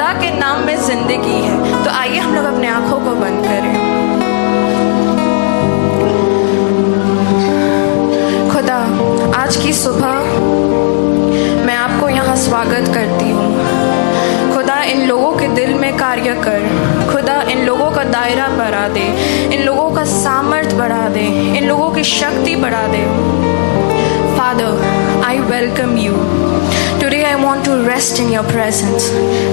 खुदा के नाम में जिंदगी है। तो आइए हम लोग अपने आंखों को बंद करें। खुदा, आज की सुबह मैं आपको यहाँ स्वागत करती हूँ। खुदा, इन लोगों के दिल में कार्य कर। खुदा, इन लोगों का दायरा बढ़ा दे, इन लोगों का सामर्थ बढ़ा दे, इन लोगों की शक्ति बढ़ा दे। Father, I welcome you. Today I want to rest in your presence,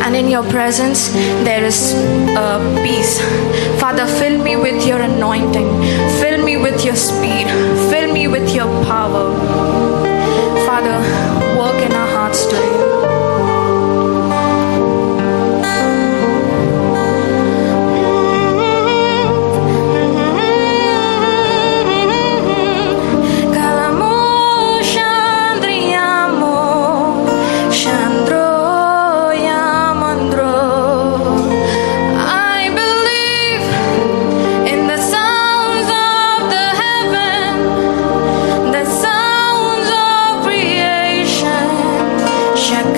and in your presence there is peace. Father, fill me with your anointing, fill me with your speed, fill me with your power. Father, work in our hearts today. Check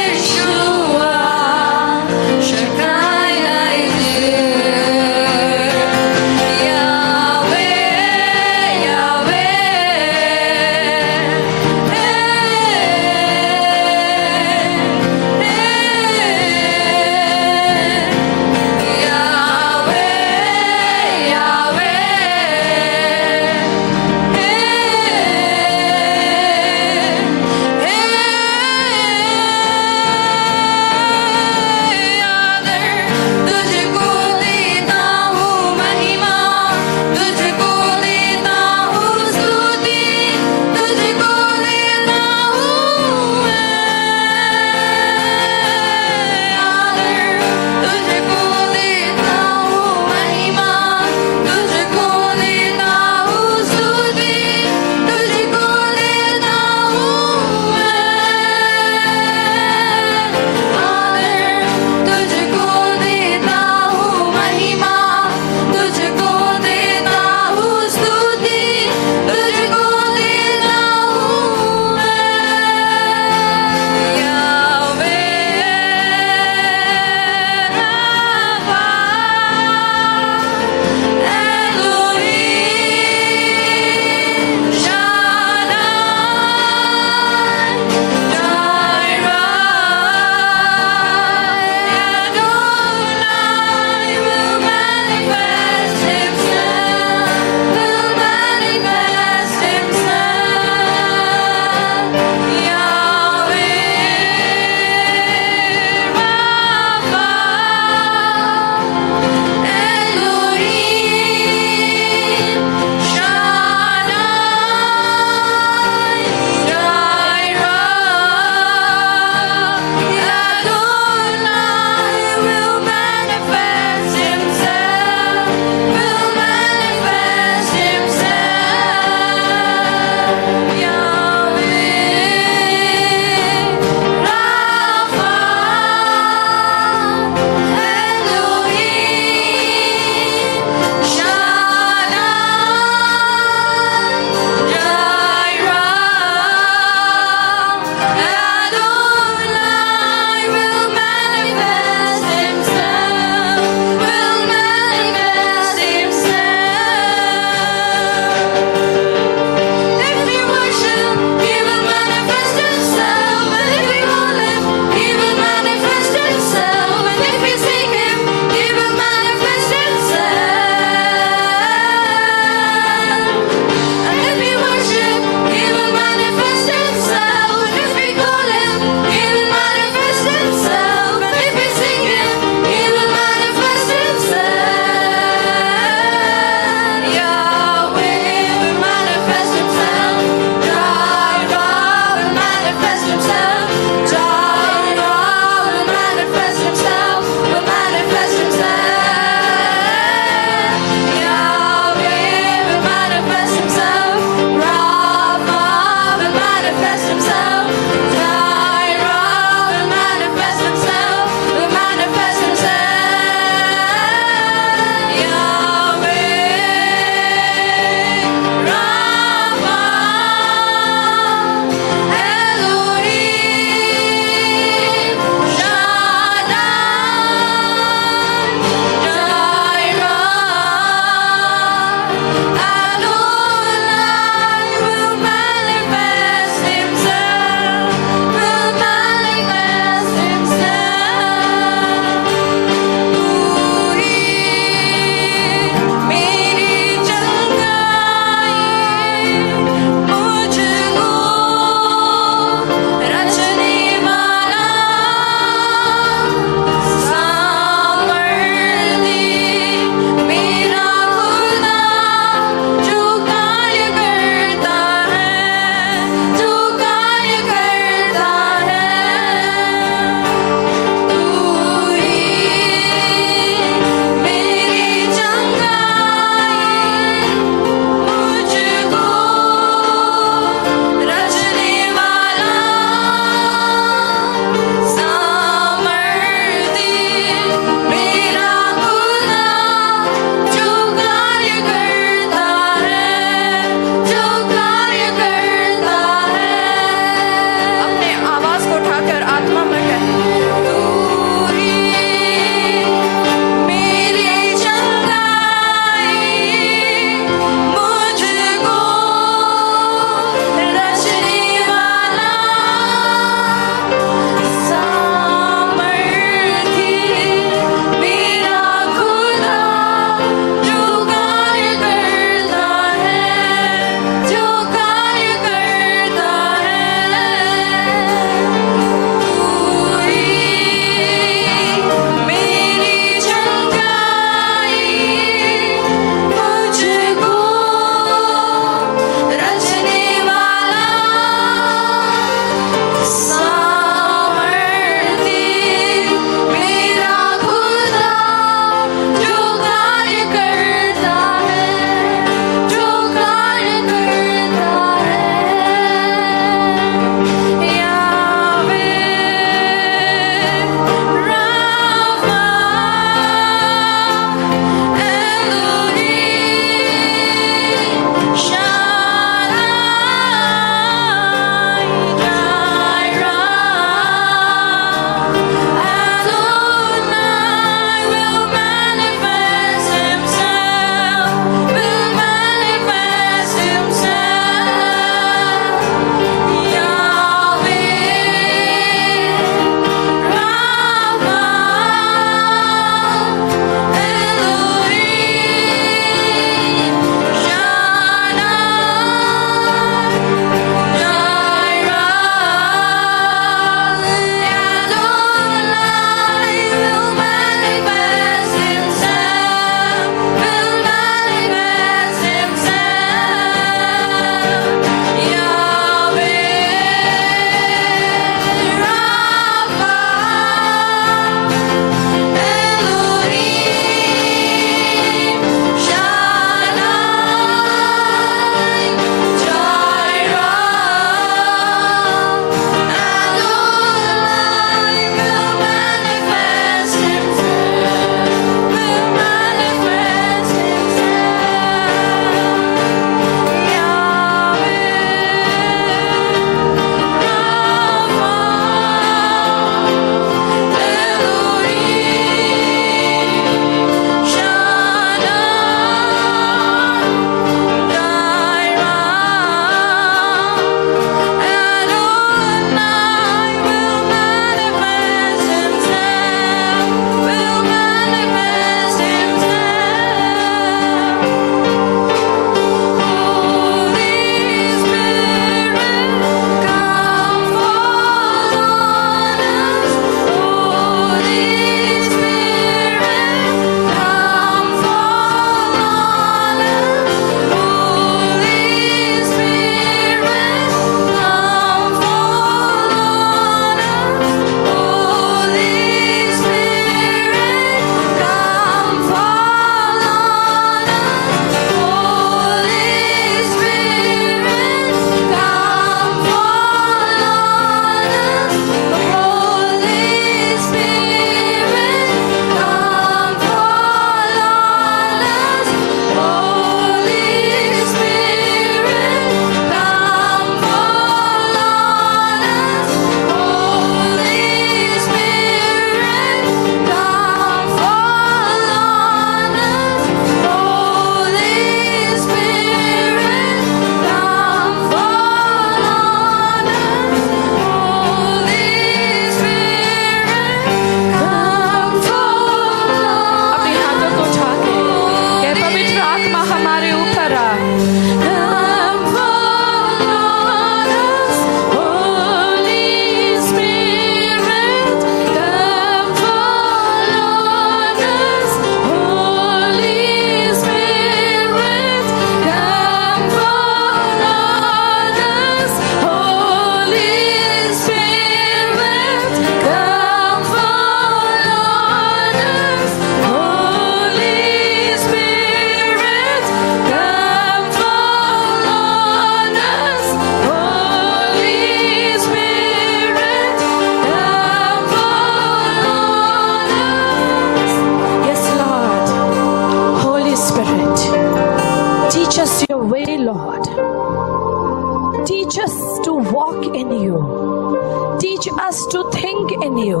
us to think in you.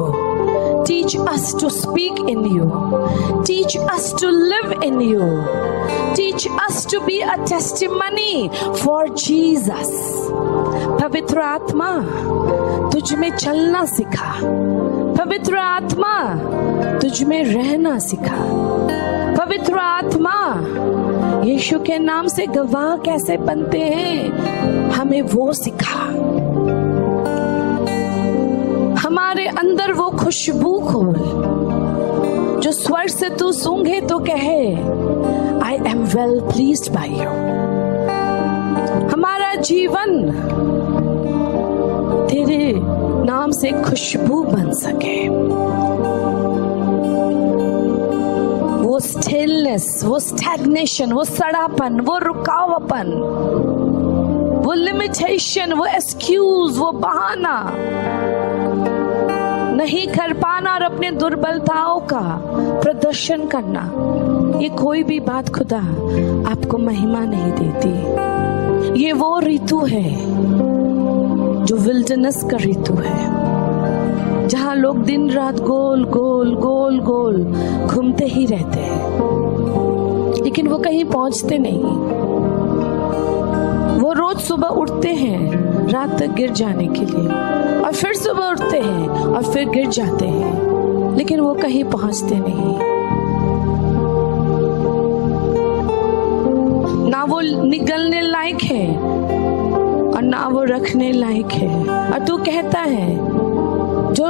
Teach us to speak in you. Teach us to live in you. Teach us to be a testimony for Jesus. पवित्र आत्मा तुझ में चलना सिखा। पवित्र आत्मा तुझ में रहना सिखा। पवित्र आत्मा यीशु के नाम से गवाह कैसे बनते हैं हमें वो सिखा। हमारे अंदर वो खुशबू खोल जो स्वर से तू सूंघे तो कहे I am well pleased by you. हमारा जीवन तेरे नाम से खुशबू बन सके। वो स्टिलनेस, वो स्टैग्नेशन, वो सड़ापन, वो रुकावपन, वो लिमिटेशन, वो एक्सक्यूज, वो बहाना नहीं कर पाना और अपने दुर्बलताओं का प्रदर्शन करना, ये कोई भी बात खुदा आपको महिमा नहीं देती। ये वो ऋतु है जो विल्डरनेस का ऋतु है, जहां लोग दिन रात गोल गोल गोल गोल घूमते ही रहते हैं, लेकिन वो कहीं पहुंचते नहीं। वो रोज सुबह उठते हैं रात तक गिर जाने के लिए, और फिर सुबह उठते हैं और फिर गिर जाते हैं, लेकिन वो कहीं पहुंचते नहीं। ना वो निगलने लायक है और ना वो रखने लायक है। और तू कहता है जो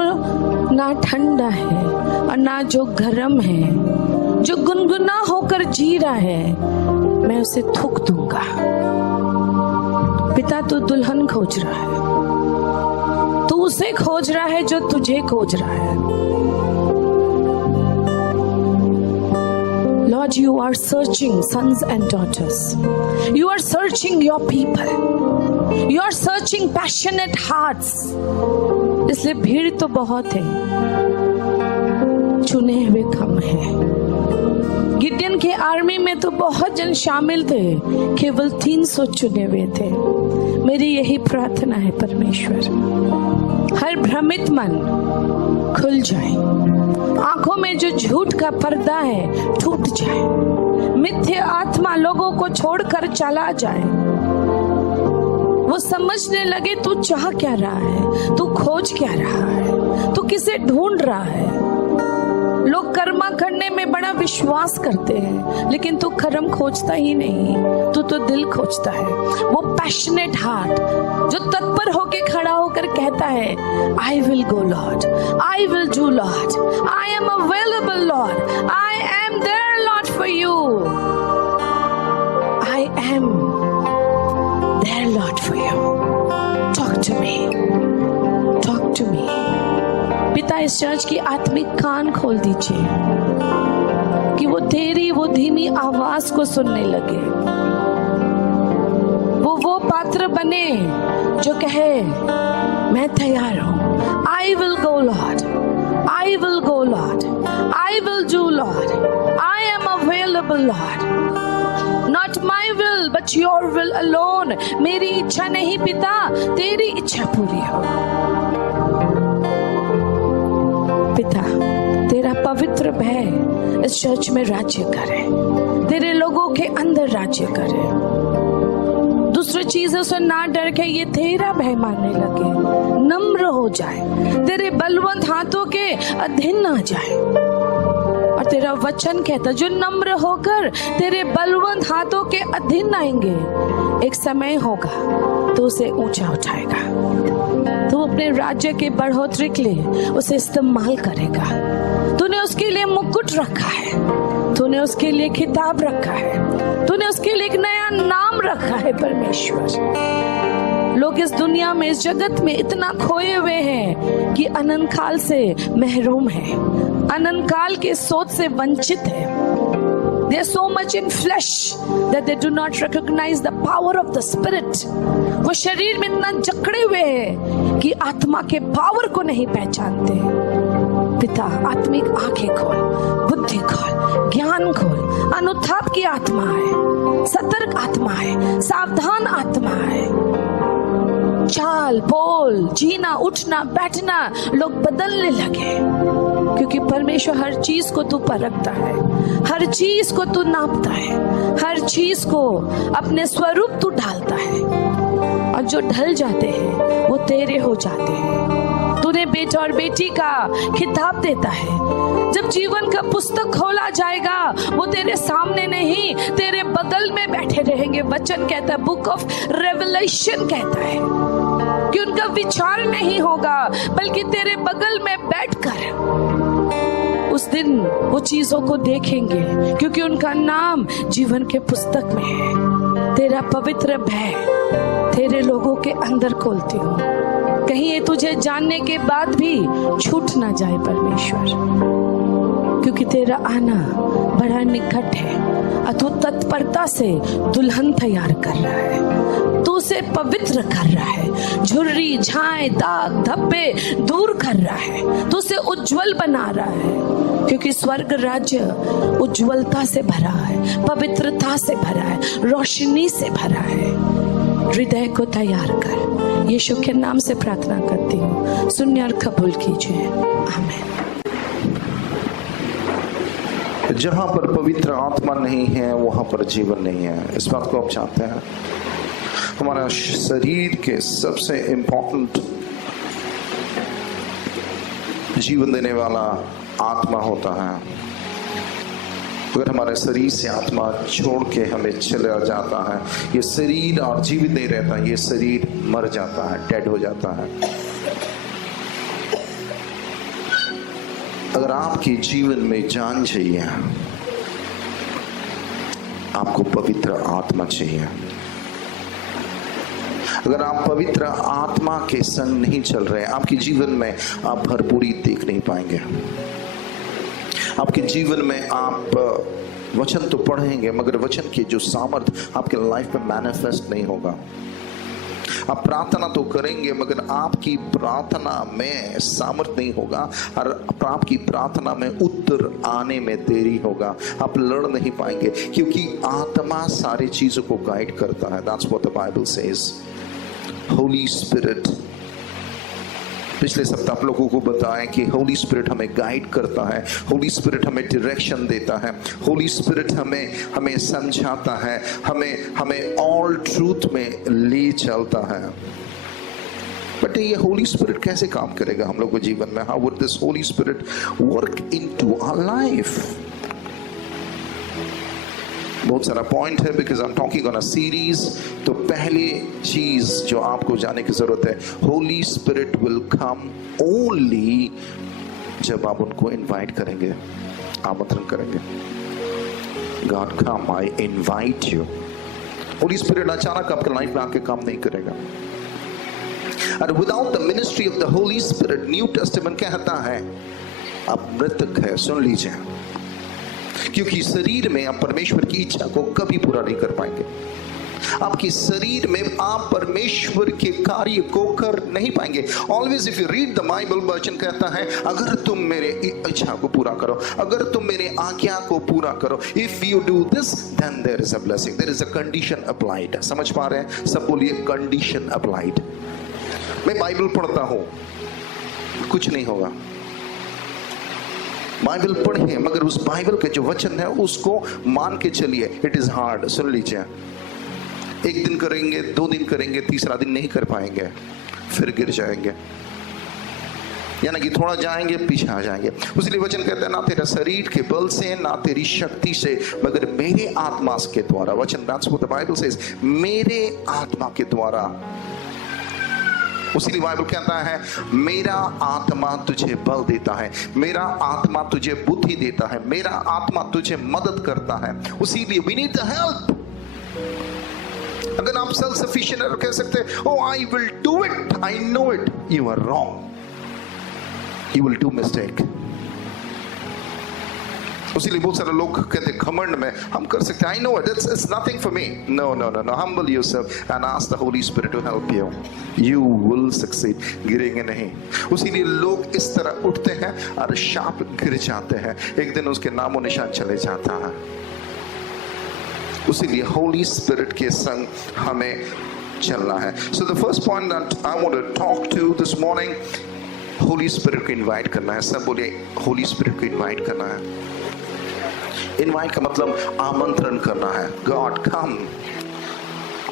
ना ठंडा है और ना जो गर्म है, जो गुनगुना होकर जी रहा है, मैं उसे थूक दूंगा। पिता तू दुल्हन खोज रहा है, तू उसे खोज रहा है जो तुझे खोज रहा है। Lord, you are searching sons and daughters. You are searching your people. You are searching passionate hearts. इसलिए भीड़ तो बहुत है, चुने हुए कम है। गिडियन के आर्मी में तो बहुत जन शामिल थे, केवल 300 चुने हुए थे। मेरी यही प्रार्थना है परमेश्वर, हर भ्रमित मन खुल जाए, आंखों में जो झूठ का पर्दा है टूट जाए, मिथ्य आत्मा लोगों को छोड़कर चला जाए। वो समझने लगे तू चाह क्या रहा है, तू खोज क्या रहा है, तू किसे ढूंढ रहा है। लोग कर्मा करने में बड़ा विश्वास करते हैं, लेकिन तू कर्म खोजता ही नहीं, तू तो दिल खोजता है। वो पैशनेट हार्ट जो तत्पर होके खड़ा होकर कहता है I will go Lord, I will do Lord, I am available Lord, I am there Lord for you, I am there Lord for you. Talk to me, talk to me. पिता इस church की आत्मिक कान खोल दीजिए कि वो तेरी वो धीमी आवाज को सुनने लगे। वो पात्र बने जो कहे मैं तैयार हूं, आई will go Lord, I will go Lord, I will do Lord, I am available Lord, not my will but your will alone. मेरी इच्छा नहीं पिता, तेरी इच्छा पूरी हो। पिता तेरा पवित्र भय इस चर्च में राज्य करे, तेरे लोगों के अंदर राज्य करे। दूसरी चीजों से ना डर के ये तेरा भय मानने लगे, नम्र हो जाए, तेरे बलवंत हाथों के अधीन ना जाए। और तेरा वचन कहता जो नम्र होकर तेरे बलवंत हाथों के अधीन आएंगे, एक समय होगा तो उसे ऊंचा उठाएगा, तू अपने राज्य के बढ़ोतरी के लिए उसे इस्तेमाल करेगा। तूने उसके लिए मुकुट रखा है, तूने उसके लिए खिताब रखा है, तूने उसके लिए एक नया नाम रखा है परमेश्वर। लोग इस दुनिया में, इस जगत में इतना खोए हुए हैं कि अनंत काल से महरूम है, अनंत काल के सोच से वंचित है। They are so much in flesh that they do not recognize the power of the spirit. वो शरीर में इतना जकड़े हुए हैं कि आत्मा के पावर को नहीं पहचानते। पिता आत्मिक आंखें खोल, बुद्धि खोल, ज्ञान खोल। अनुताप की आत्मा है, सतर्क आत्मा है, सावधान आत्मा है। चाल बोल, जीना उठना बैठना लोग बदलने लगे, क्योंकि परमेश्वर हर चीज को तू परखता है, हर चीज को तू नापता है, हर चीज को अपने स्वरूप तू ढालता है, और जो ढल जाते हैं वो तेरे हो जाते हैं। तूने बेटा और बेटी का खिताब देता है। जब जीवन का पुस्तक खोला जाएगा वो तेरे सामने नहीं, तेरे बगल में बैठे रहेंगे। वचन कहता है, बुक ऑफ रेवलेशन कहता है कि उनका विचार नहीं होगा, बल्कि तेरे बगल में बैठकर उस दिन वो चीजों को देखेंगे, क्योंकि उनका नाम जीवन के पुस्तक में है। तेरा पवित्र भय तेरे लोगों के अंदर खोलती हूँ, कहीं ये तुझे जानने के बाद भी छूट ना जाए परमेश्वर, क्योंकि तेरा आना बड़ा निकट है और तू तत्परता से दुल्हन तैयार कर रहा है, तू उसे पवित्र कर रहा है, झुर्री झाए दाग धब्बे दूर कर रहा है, तू उसे उज्जवल बना रहा है, क्योंकि स्वर्ग राज्य उज्जवलता से भरा है, पवित्रता से भरा है, रोशनी से भरा है। हृदय को तैयार कर, यीशु के नाम से प्रार्थना करती हूँ, सुनिए और कबूल कीजिए, आमीन। जहां पर पवित्र आत्मा नहीं है वहां पर जीवन नहीं है। इस बात को आप जानते हैं। हमारा शरीर के सबसे इंपॉर्टेंट जीवन देने वाला आत्मा होता है। अगर हमारे शरीर से आत्मा छोड़ के हमें चला जाता है, ये शरीर और जीवित नहीं रहता, ये शरीर मर जाता है, डेड हो जाता है। अगर आपके जीवन में जान चाहिए, आपको पवित्र आत्मा चाहिए। अगर आप पवित्र आत्मा के संग नहीं चल रहे, आपके जीवन में आप भरपूरी देख नहीं पाएंगे। आपके जीवन में आप वचन तो पढ़ेंगे, मगर वचन की जो सामर्थ आपके लाइफ में मैनिफेस्ट नहीं होगा। आप प्रार्थना तो करेंगे, मगर आपकी प्रार्थना में सामर्थ नहीं होगा, और आपकी प्रार्थना में उत्तर आने में देरी होगा। आप लड़ नहीं पाएंगे, क्योंकि आत्मा सारी चीजों को गाइड करता है। That's what the Bible says. Holy Spirit, पिछले सप्ताह आप लोगों को बताएं कि होली स्पिरिट हमें गाइड करता है, होली स्पिरिट हमें डायरेक्शन देता है, होली स्पिरिट हमें समझाता है, हमें ऑल ट्रूथ में ले चलता है। बट ये होली स्पिरिट कैसे काम करेगा हम लोग के जीवन में? How would this Holy Spirit work into our life? बहुत सारा पॉइंट है, because I am talking on a series. तो पहली चीज जो आपको जानने की जरूरत है, Holi Spirit will come only जब आप उनको इनवाइट करेंगे, आमंत्रण करेंगे। God come, I invite you. Holy Spirit अचानक आपके लाइफ में आके काम नहीं करेगा। और without the ministry of the Holi Spirit, New testament कहता है आप मृतक है। सुन लीजिए, क्योंकि शरीर में आप परमेश्वर की इच्छा को कभी पूरा नहीं कर पाएंगे। आपके शरीर में आप परमेश्वर के कार्य को कर नहीं पाएंगे। Always if you read the Bible, वचन कहता है अगर तुम मेरे इच्छा को पूरा करो, अगर तुम मेरे आज्ञा को पूरा करो, if you do this then there is a blessing, there is a condition applied. समझ पा रहे हैं? सब बोलिए कंडीशन अप्लाइड। मैं बाइबल पढ़ता हूं, कुछ नहीं होगा। बाइबल पढ़िए, मगर उस बाइबल के जो वचन है उसको मान के चलिए। It is hard. सुन लीजिए, एक दिन करेंगे, 2 दिन करेंगे, तीसरा दिन नहीं कर पाएंगे, फिर गिर जाएंगे, यानी कि थोड़ा जाएंगे पीछे आ जाएंगे। इसलिए वचन कहता है ना तेरा शरीर के बल से, ना तेरी शक्ति से, मगर मेरे आत्मा के द्वारा। वचन that's what the Bible says, मेरे आत्मा के द्वारा। उसी बाइबल कहता है मेरा आत्मा तुझे बल देता है, मेरा आत्मा तुझे बुद्धि देता है, मेरा आत्मा तुझे मदद करता है। उसी लिए वी नीड द हेल्प। अगर आप सेल्फ सफिशिएंट कह सकते oh I will do it, I know it, you are wrong, you will do mistake. उसीलिए बहुत सारे लोग कहते हैं घमंड में हम कर सकते हैं, I know it, it's nothing for me. No, humble yourself and ask the Holy Spirit to help you. You will succeed. गिरेंगे नहीं। उसीलिए लोग इस तरह उठते हैं और शाप गिर जाते हैं, एक दिन उसके नामो निशान चले जाता है। उसीलिए होली स्पिरिट के संग हमें चलना है। So the first point that I want to talk to this morning, Holy Spirit को इनवाइट करना है। सब बोलिए, होली स्पिरिट को इनवाइट करना है। इनवाइट का मतलब आमंत्रण करना है। God come,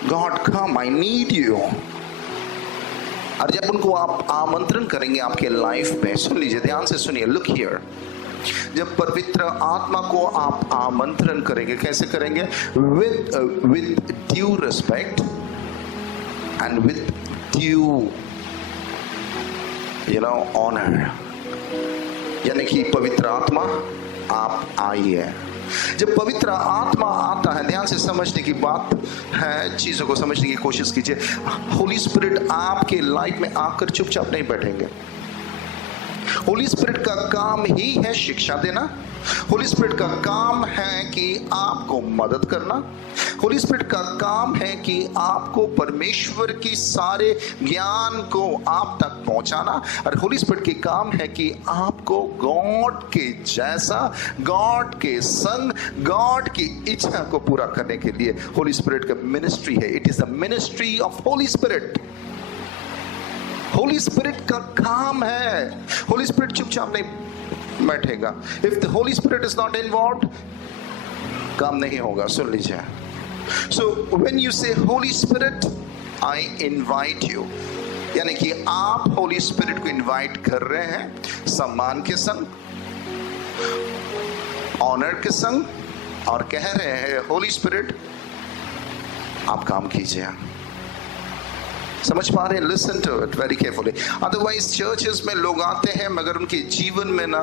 God come, I need you. और जब उनको आप आमंत्रण करेंगे आपके लाइफ में, सुन लीजिए, ध्यान से सुनिए, लुक हियर, जब पवित्र आत्मा को आप आमंत्रण करेंगे, कैसे करेंगे? With due respect and with due honour. यानी कि पवित्र आत्मा आप आइए। जब पवित्र आत्मा आता है, ध्यान से समझने की बात है, चीजों को समझने की कोशिश कीजिए। होली स्पिरिट आपके लाइफ में आकर चुपचाप नहीं बैठेंगे। होली स्पिरिट का काम ही है शिक्षा देना। होली स्पिरिट का काम है कि आपको मदद करना। होली स्पिरिट का काम है कि आपको परमेश्वर की सारे ज्ञान को आप तक पहुंचाना। और होली स्पिरिट की काम है कि आपको गॉड के जैसा, गॉड के संग, गॉड की इच्छा को पूरा करने के लिए होली स्पिरिट का मिनिस्ट्री है। It is the ministry of Holi spirit. Holi spirit का काम है। होली स्पिरिट चुपचाप नहीं बैठेगा। If the Holi spirit is not involved, काम नहीं होगा। सुन लीजिए, सो व्हेन यू से Holi spirit, I invite you, यानी कि आप होली स्पिरिट को इनवाइट कर रहे हैं सम्मान के संग, ऑनर के संग, और कह रहे हैं होली स्पिरिट आप काम कीजिए। समझ पा रहे हैं? Listen to it very carefully. Otherwise churches में लोग आते हैं मगर उनके जीवन में ना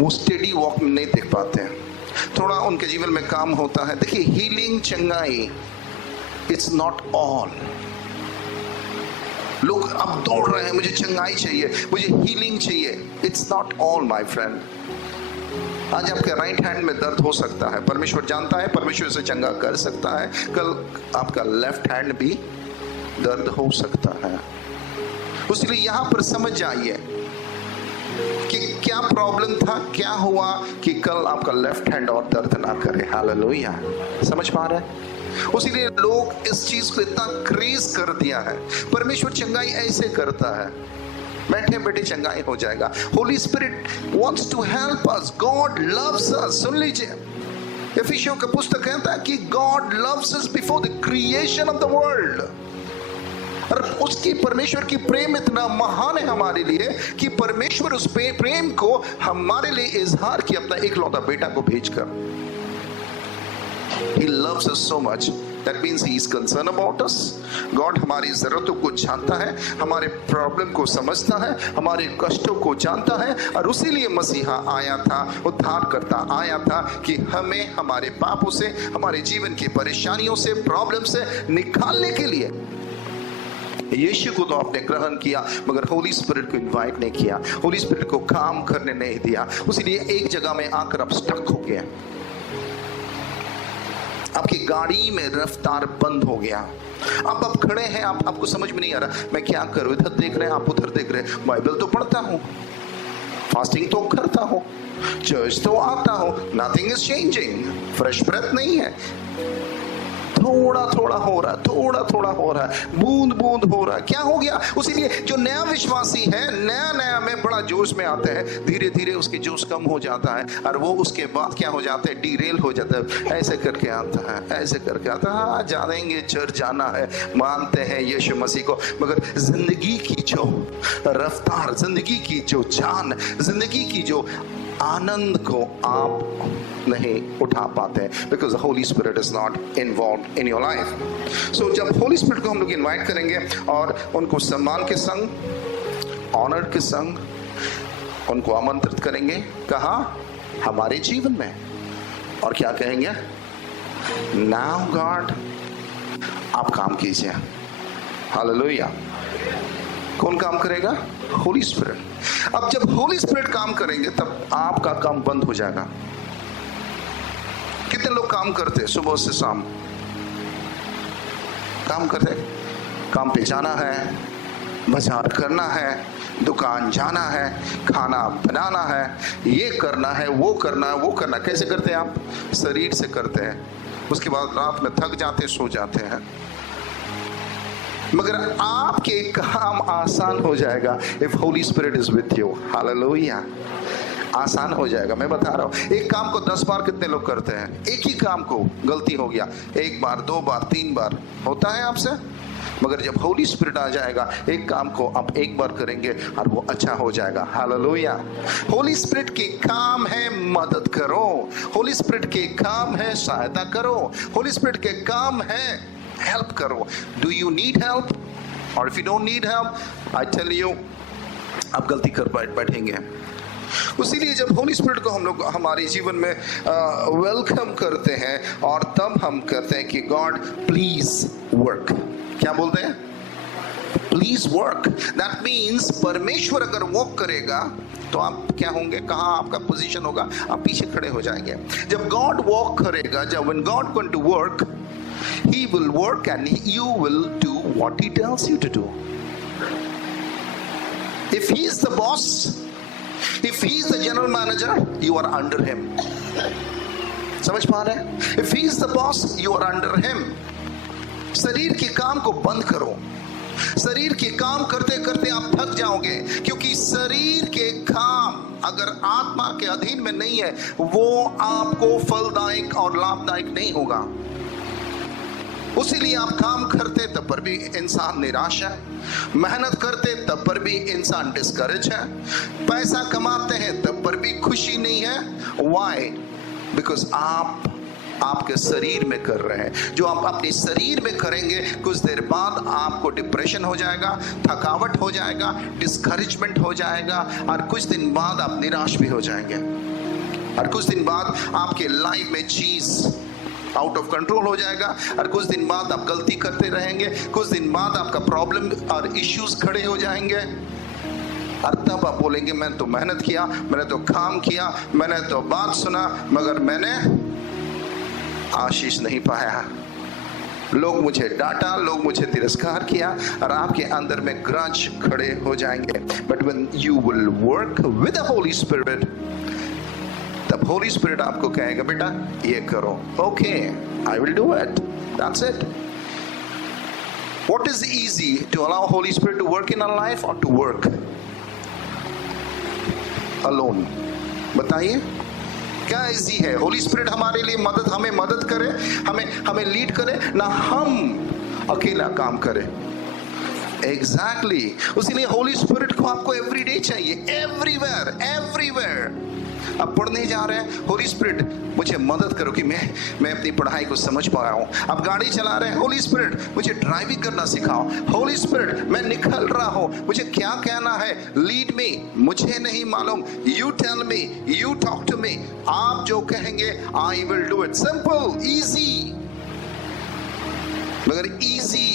वो स्टेडी वॉक में नहीं देख पाते हैं। थोड़ा उनके जीवन में काम होता है। देखिए, हीलिंग, चंगाई, इट्स नॉट ऑल। लोग अब दौड़ रहे हैं, मुझे चंगाई चाहिए, मुझे हीलिंग चाहिए। It's not all my friend. आज आपके राइट हैंड में दर्द हो सकता है, परमेश्वर जानता है, परमेश्वर से चंगा कर सकता है। कल आपका लेफ्ट हैंड भी दर्द हो सकता है। इसलिए यहां पर समझ जाइए कि क्या प्रॉब्लम था, क्या हुआ कि कल आपका लेफ्ट हैंड और दर्द ना करे। हालेलुया। समझ पा रहे हैं? इसलिए लोग इस चीज को इतना क्रेज कर दिया है। परमेश्वर चंगाई ऐसे करता है, बैठे बैठे चंगाई हो जाएगा। Holy spirit wants to help us. God loves us. सुन लीजिए, एफिसियों का पुस्तक कहता है कि God loves us before the creation of the world. और उसकी, परमेश्वर की प्रेम इतना महान है हमारे लिए कि परमेश्वर उस प्रेम को हमारे लिए इजहार किया अपना एकलौता बेटा को भेजकर। He loves us so much. That means he is concerned about us. God हमारी जरूरतों को जानता है, हमारे प्रॉब्लम को समझता है, हमारे कष्टों को जानता है। और उसीलिए मसीहा आया था, उद्धार करता आया था कि हमें हमारे पापों से, हमारे जीवन की परेशानियों से, प्रॉब्लम से निकालने के लिए। यीशु को तो आपने ग्रहण किया मगर होली स्पिरिट को इनवाइट नहीं किया, होली स्पिरिट को काम करने नहीं दिया। उसीलिए एक जगह में आकर आप स्टक हो गए। आपकी गाड़ी में रफ्तार बंद हो गया। आप खड़े हैं, आपको समझ में नहीं आ रहा मैं क्या करूं। इधर देख रहे हैं, आप उधर देख रहे हैं। बाइबल तो पढ़ता हूं, फास्टिंग तो करता हूं, चर्च तो आता हूं, nothing is changing. Fresh breath नहीं है। थोड़ा थोड़ा हो रहा है, थोड़ा थोड़ा हो रहा है, बूंद बूंद हो रहा है। क्या हो गया? उसीलिए जो नया विश्वासी है, नया नया में बड़ा जोश में आते हैं, धीरे धीरे उसके जोश कम हो जाता है और वो उसके बाद क्या हो जाता है? डीरेल हो जाता है। ऐसे करके आता है, ऐसे करके आता है। हाँ, जानेंगे, चर्च जाना है, मानते हैं यीशु मसीह को, मगर जिंदगी की जो रफ्तार, जिंदगी की जो जान, जिंदगी की जो आनंद को आप नहीं उठा पाते, because the Holi spirit is not involve in your life. So जब होली स्पिरिट को हम लोग इन्वाइट करेंगे और उनको सम्मान के संग, ऑनर के संग उनको आमंत्रित करेंगे, कहाँ? हमारे जीवन में। और क्या कहेंगे? नाउ गॉड आप काम कीजिए। हालेलुया। कौन काम करेगा? होली स्पिरिट। अब जब होली स्पिरिट काम करेंगे तब आपका काम बंद हो जाएगा। कितने लोग काम करते हैं? सुबह से शाम काम करते, काम पे जाना है, बाजार करना है, दुकान जाना है, खाना बनाना है, ये करना है, वो करना है, वो करना। कैसे करते हैं आप? शरीर से करते हैं। उसके बाद रात में थक जाते, सो जाते हैं। मगर आपके काम आसान हो जाएगा if Holi spirit is with you. Hallelujah. आसान हो जाएगा। मैं बता रहा हूं, एक काम को 10 बार कितने लोग करते हैं? एक ही काम को गलती हो गया, 1 बार 2 बार 3 बार होता है आपसे। मगर जब होली स्पिरिट आ जाएगा, एक काम को आप 1 बार करेंगे और वो अच्छा हो जाएगा। हालेलुया। होली स्पिरिट के काम है मदद करो, होली स्पिरिट के काम है सहायता करो, होली स्पिरिट के काम है हेल्प करो। Do you need help? और if you don't need help, I tell you, आप गलती कर बैठेंगे। उसीलिए जब होली स्पिरिट को हम लोग हमारे जीवन में वेलकम करते हैं और तब हम कहते हैं कि गॉड प्लीज वर्क। क्या बोलते हैं? Please work. दैट मीन्स परमेश्वर अगर वर्क करेगा तो आप क्या होंगे? कहाँ आपका पोजीशन होगा? आप पीछे खड़े हो जाएंगे। जब गॉड वर्क करेगा, जब when God going to work, he will work and you will do what he tells you to do. If he is the boss, if he is the general manager, you are under him. समझ पा रहे हैं? If he is the boss, you are under him. शरीर के काम को बंद करो। शरीर के काम करते करते आप थक जाओगे, क्योंकि शरीर के काम अगर आत्मा के अधीन में नहीं है, वो आपको फलदायक और लाभदायक नहीं होगा। उसीलिए आप काम करते तब पर भी इंसान निराश है, मेहनत करते तब पर भी इंसान डिस्करेज है, पैसा कमाते हैं तब पर भी खुशी नहीं है। व्हाई? बिकॉज आप आपके शरीर में कर रहे हैं। जो आप अपने शरीर में करेंगे, कुछ देर बाद आपको डिप्रेशन हो जाएगा, थकावट हो जाएगा, डिस्करेजमेंट हो जाएगा, और कुछ दिन बाद आप निराश भी हो जाएंगे, और कुछ दिन बाद आपके लाइफ में चीज आउट ऑफ कंट्रोल हो जाएगा, और कुछ दिन बाद आप गलती करते रहेंगे, कुछ दिन बाद आपका प्रॉब्लम और इश्यूज खड़े हो जाएंगे, और तब आप बोलेंगे मैंने तो मेहनत किया, मैंने तो काम किया, मैंने तो बात सुना, मगर मैंने आशीष नहीं पाया। लोग मुझे डांटा, लोग मुझे तिरस्कार किया, और आपके अंदर में ग्रज खड़े हो जाएंगे। But when you will work with the Holi Spirit, तब होली स्पिरिट आपको कहेगा बेटा ये करो। Okay, I will do it, that's it. What is easy? To allow Holy Spirit to work in our life और टू वर्क अलोन? बताइए क्या easy है? होली स्पिरिट हमारे लिए हमें मदद करे, हमें लीड करे, ना हम अकेला काम करें। एग्जैक्टली। उसीलिए होली स्पिरिट को आपको एवरीडे चाहिए, एवरीवेयर। अब पढ़ने जा रहे हैं, होली स्पिरिट मुझे मदद करो कि मैं अपनी पढ़ाई को समझ पाया हूँ। अब गाड़ी चला रहे हैं, होली स्पिरिट मुझे ड्राइविंग करना सिखाओ। होली स्पिरिट मैं निकल रहा हूँ, मुझे क्या कहना है, लीड मी। मुझे नहीं मालूम, you tell me, you talk to me. आप जो कहेंगे I will do it. Simple, easy. मगर इजी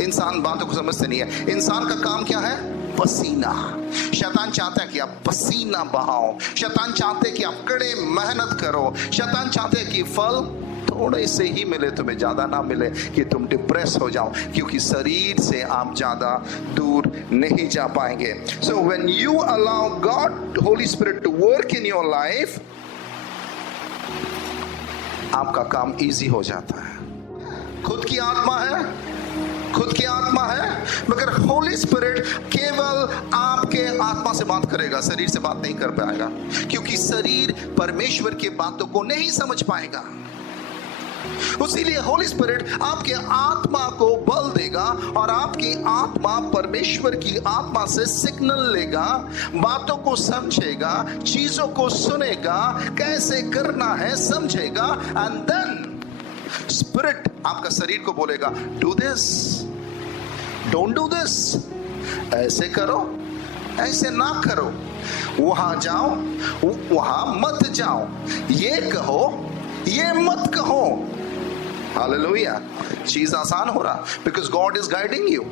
इंसान बातों को समझते नहीं है। इंसान का काम क्या है? पसीना। शैतान चाहता है कि आप पसीना बहाओ, शैतान चाहते हैं कि आप कड़े मेहनत करो, शैतान चाहते हैं कि फल थोड़े से ही मिले, तुम्हें ज्यादा ना मिले, कि तुम डिप्रेस हो जाओ, क्योंकि शरीर से आप ज्यादा दूर नहीं जा पाएंगे। So when you allow God Holy Spirit to work in your life, आपका काम इजी हो जाता है। खुद की आत्मा है, मगर होली स्पिरिट केवल आपके आत्मा से बात करेगा, शरीर से बात नहीं कर पाएगा, क्योंकि शरीर परमेश्वर की बातों को नहीं समझ पाएगा। उसीलिए होली स्पिरिट आपके आत्मा को बल देगा, और आपकी आत्मा परमेश्वर की आत्मा से सिग्नल लेगा, बातों को समझेगा, चीजों को सुनेगा, कैसे करना है समझेगा, एंड देन स्पिरिट आपका शरीर को बोलेगा do this, don't do this, ऐसे करो, ऐसे ना करो, वहां जाओ, वहां मत जाओ, ये कहो, ये मत कहो। हालेलुया। चीज आसान हो रहा, because God is guiding you.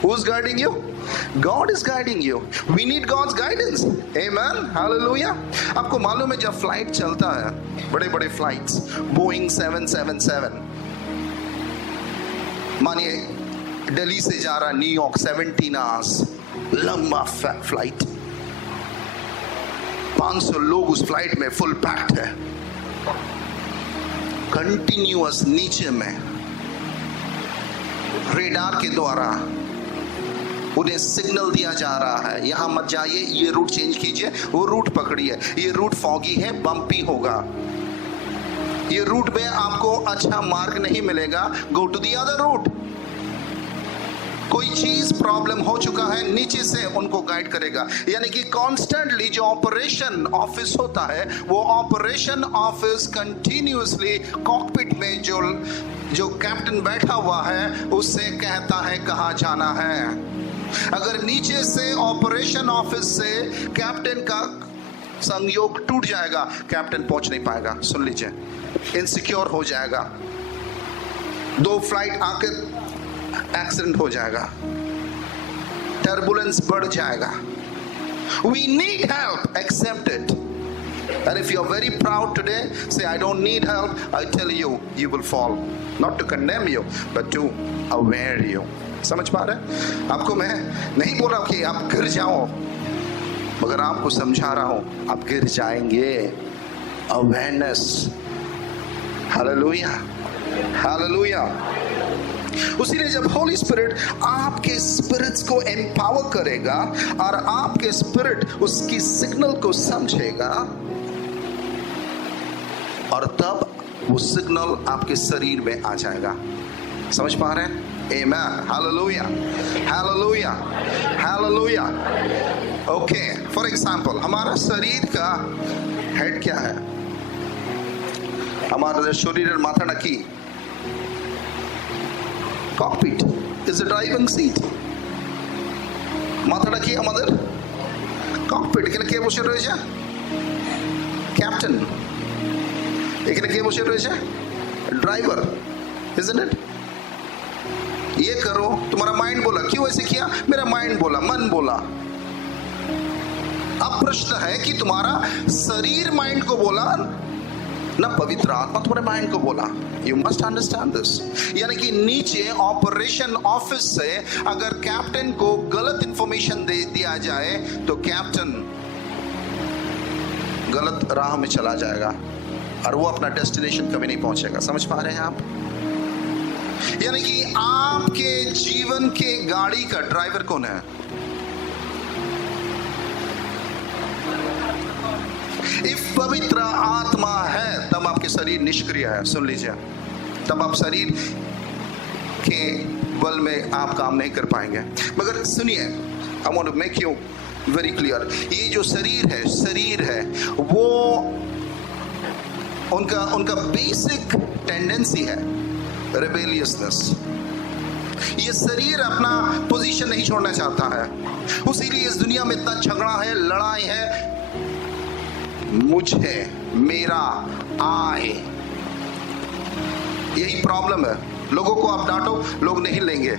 Who is guiding you? God is guiding you. We need God's guidance. Amen. Hallelujah. आपको मालूम है जब फ्लाइट चलता है, बड़े बड़े फ्लाइट्स, बोइंग 777, मानिए दिल्ली से जा रहा न्यूयॉर्क 17 आवर्स, लंबा फ्लाइट, 500 लोग उस फ्लाइट में फुल पैक्ड है। कंटिन्यूअस नीचे में रेडार के द्वारा उन्हें सिग्नल दिया जा रहा है, यहां मत जाइए, ये रूट चेंज कीजिए, वो रूट पकड़िए, ये रूट फॉगी है, बम्पी होगा, ये रूट में आपको अच्छा मार्ग नहीं मिलेगा, go to the other route. कोई चीज प्रॉब्लम हो चुका है, नीचे से उनको गाइड करेगा। यानी कि कॉन्स्टेंटली जो ऑपरेशन ऑफिस होता है, वो ऑपरेशन ऑफिस कंटिन्यूअसली कॉकपिट में जो कैप्टन बैठा हुआ है उससे कहता है कहां जाना है। अगर नीचे से ऑपरेशन ऑफिस से कैप्टन का संयोग टूट जाएगा, कैप्टन पहुंच नहीं पाएगा, सुन लीजिए, इनसिक्योर हो जाएगा, 2 फ्लाइट आकर एक्सीडेंट हो जाएगा, टर्बुलेंस बढ़ जाएगा। We need help, accept it. And if you are very proud today, say I don't need help, I tell you, you will fall. Not to condemn you, but to aware you. समझ पा रहे हैं? आपको मैं नहीं बोल रहा कि आप गिर जाओ, मगर आपको समझा रहा हूं आप गिर जाएंगे। Awareness, hallelujah, hallelujah. उसीलिए जब होली स्पिरिट आपके स्पिरिट्स को एम्पावर करेगा और आपके स्पिरिट उसकी सिग्नल को समझेगा, और तब वो सिग्नल आपके शरीर में आ जाएगा। समझ पा रहे हैं? Amen. Hallelujah. Hallelujah. Hallelujah. Okay. For example, हमारा शरीर का हेड क्या है? हमारा शरीर माथा नकी cockpit is the driving seat. মাথাটা কি আমাদের ককপিট। এখানে কে বসে রয়েছে? ক্যাপ্টেন। এখানে কে বসে রয়েছে? Driver, isn't it? ये करो, तुम्हारा माइंड बोला, क्यों ऐसे किया? मेरा माइंड बोला, मन बोला। अब प्रश्न है कि तुम्हारा शरीर माइंड को बोला ना पवित्र आत्मा तुम्हारे माइंड को बोला। You must understand this. यानी कि नीचे ऑपरेशन ऑफिस से अगर कैप्टन को गलत इंफॉर्मेशन दे दिया जाए तो कैप्टन गलत राह में चला जाएगा और वो अपना डेस्टिनेशन कभी नहीं पहुंचेगा। समझ पा रहे हैं आप? यानी कि आपके जीवन के गाड़ी का ड्राइवर कौन है? इफ पवित्र आत्मा है तब आपके शरीर निष्क्रिय है। सुन लीजिए, तब आप शरीर के बल में आप काम नहीं कर पाएंगे। मगर सुनिए, I want to make you very clear, ये जो शरीर है वो उनका बेसिक टेंडेंसी है रेबेलियसनेस। ये शरीर अपना पोजीशन नहीं छोड़ना चाहता है, उसीलिए इस दुनिया में इतना झगड़ा है, लड़ाई है। मुझे, मेरा, आए, यही प्रॉब्लम है। लोगों को आप डांटो, लोग नहीं लेंगे।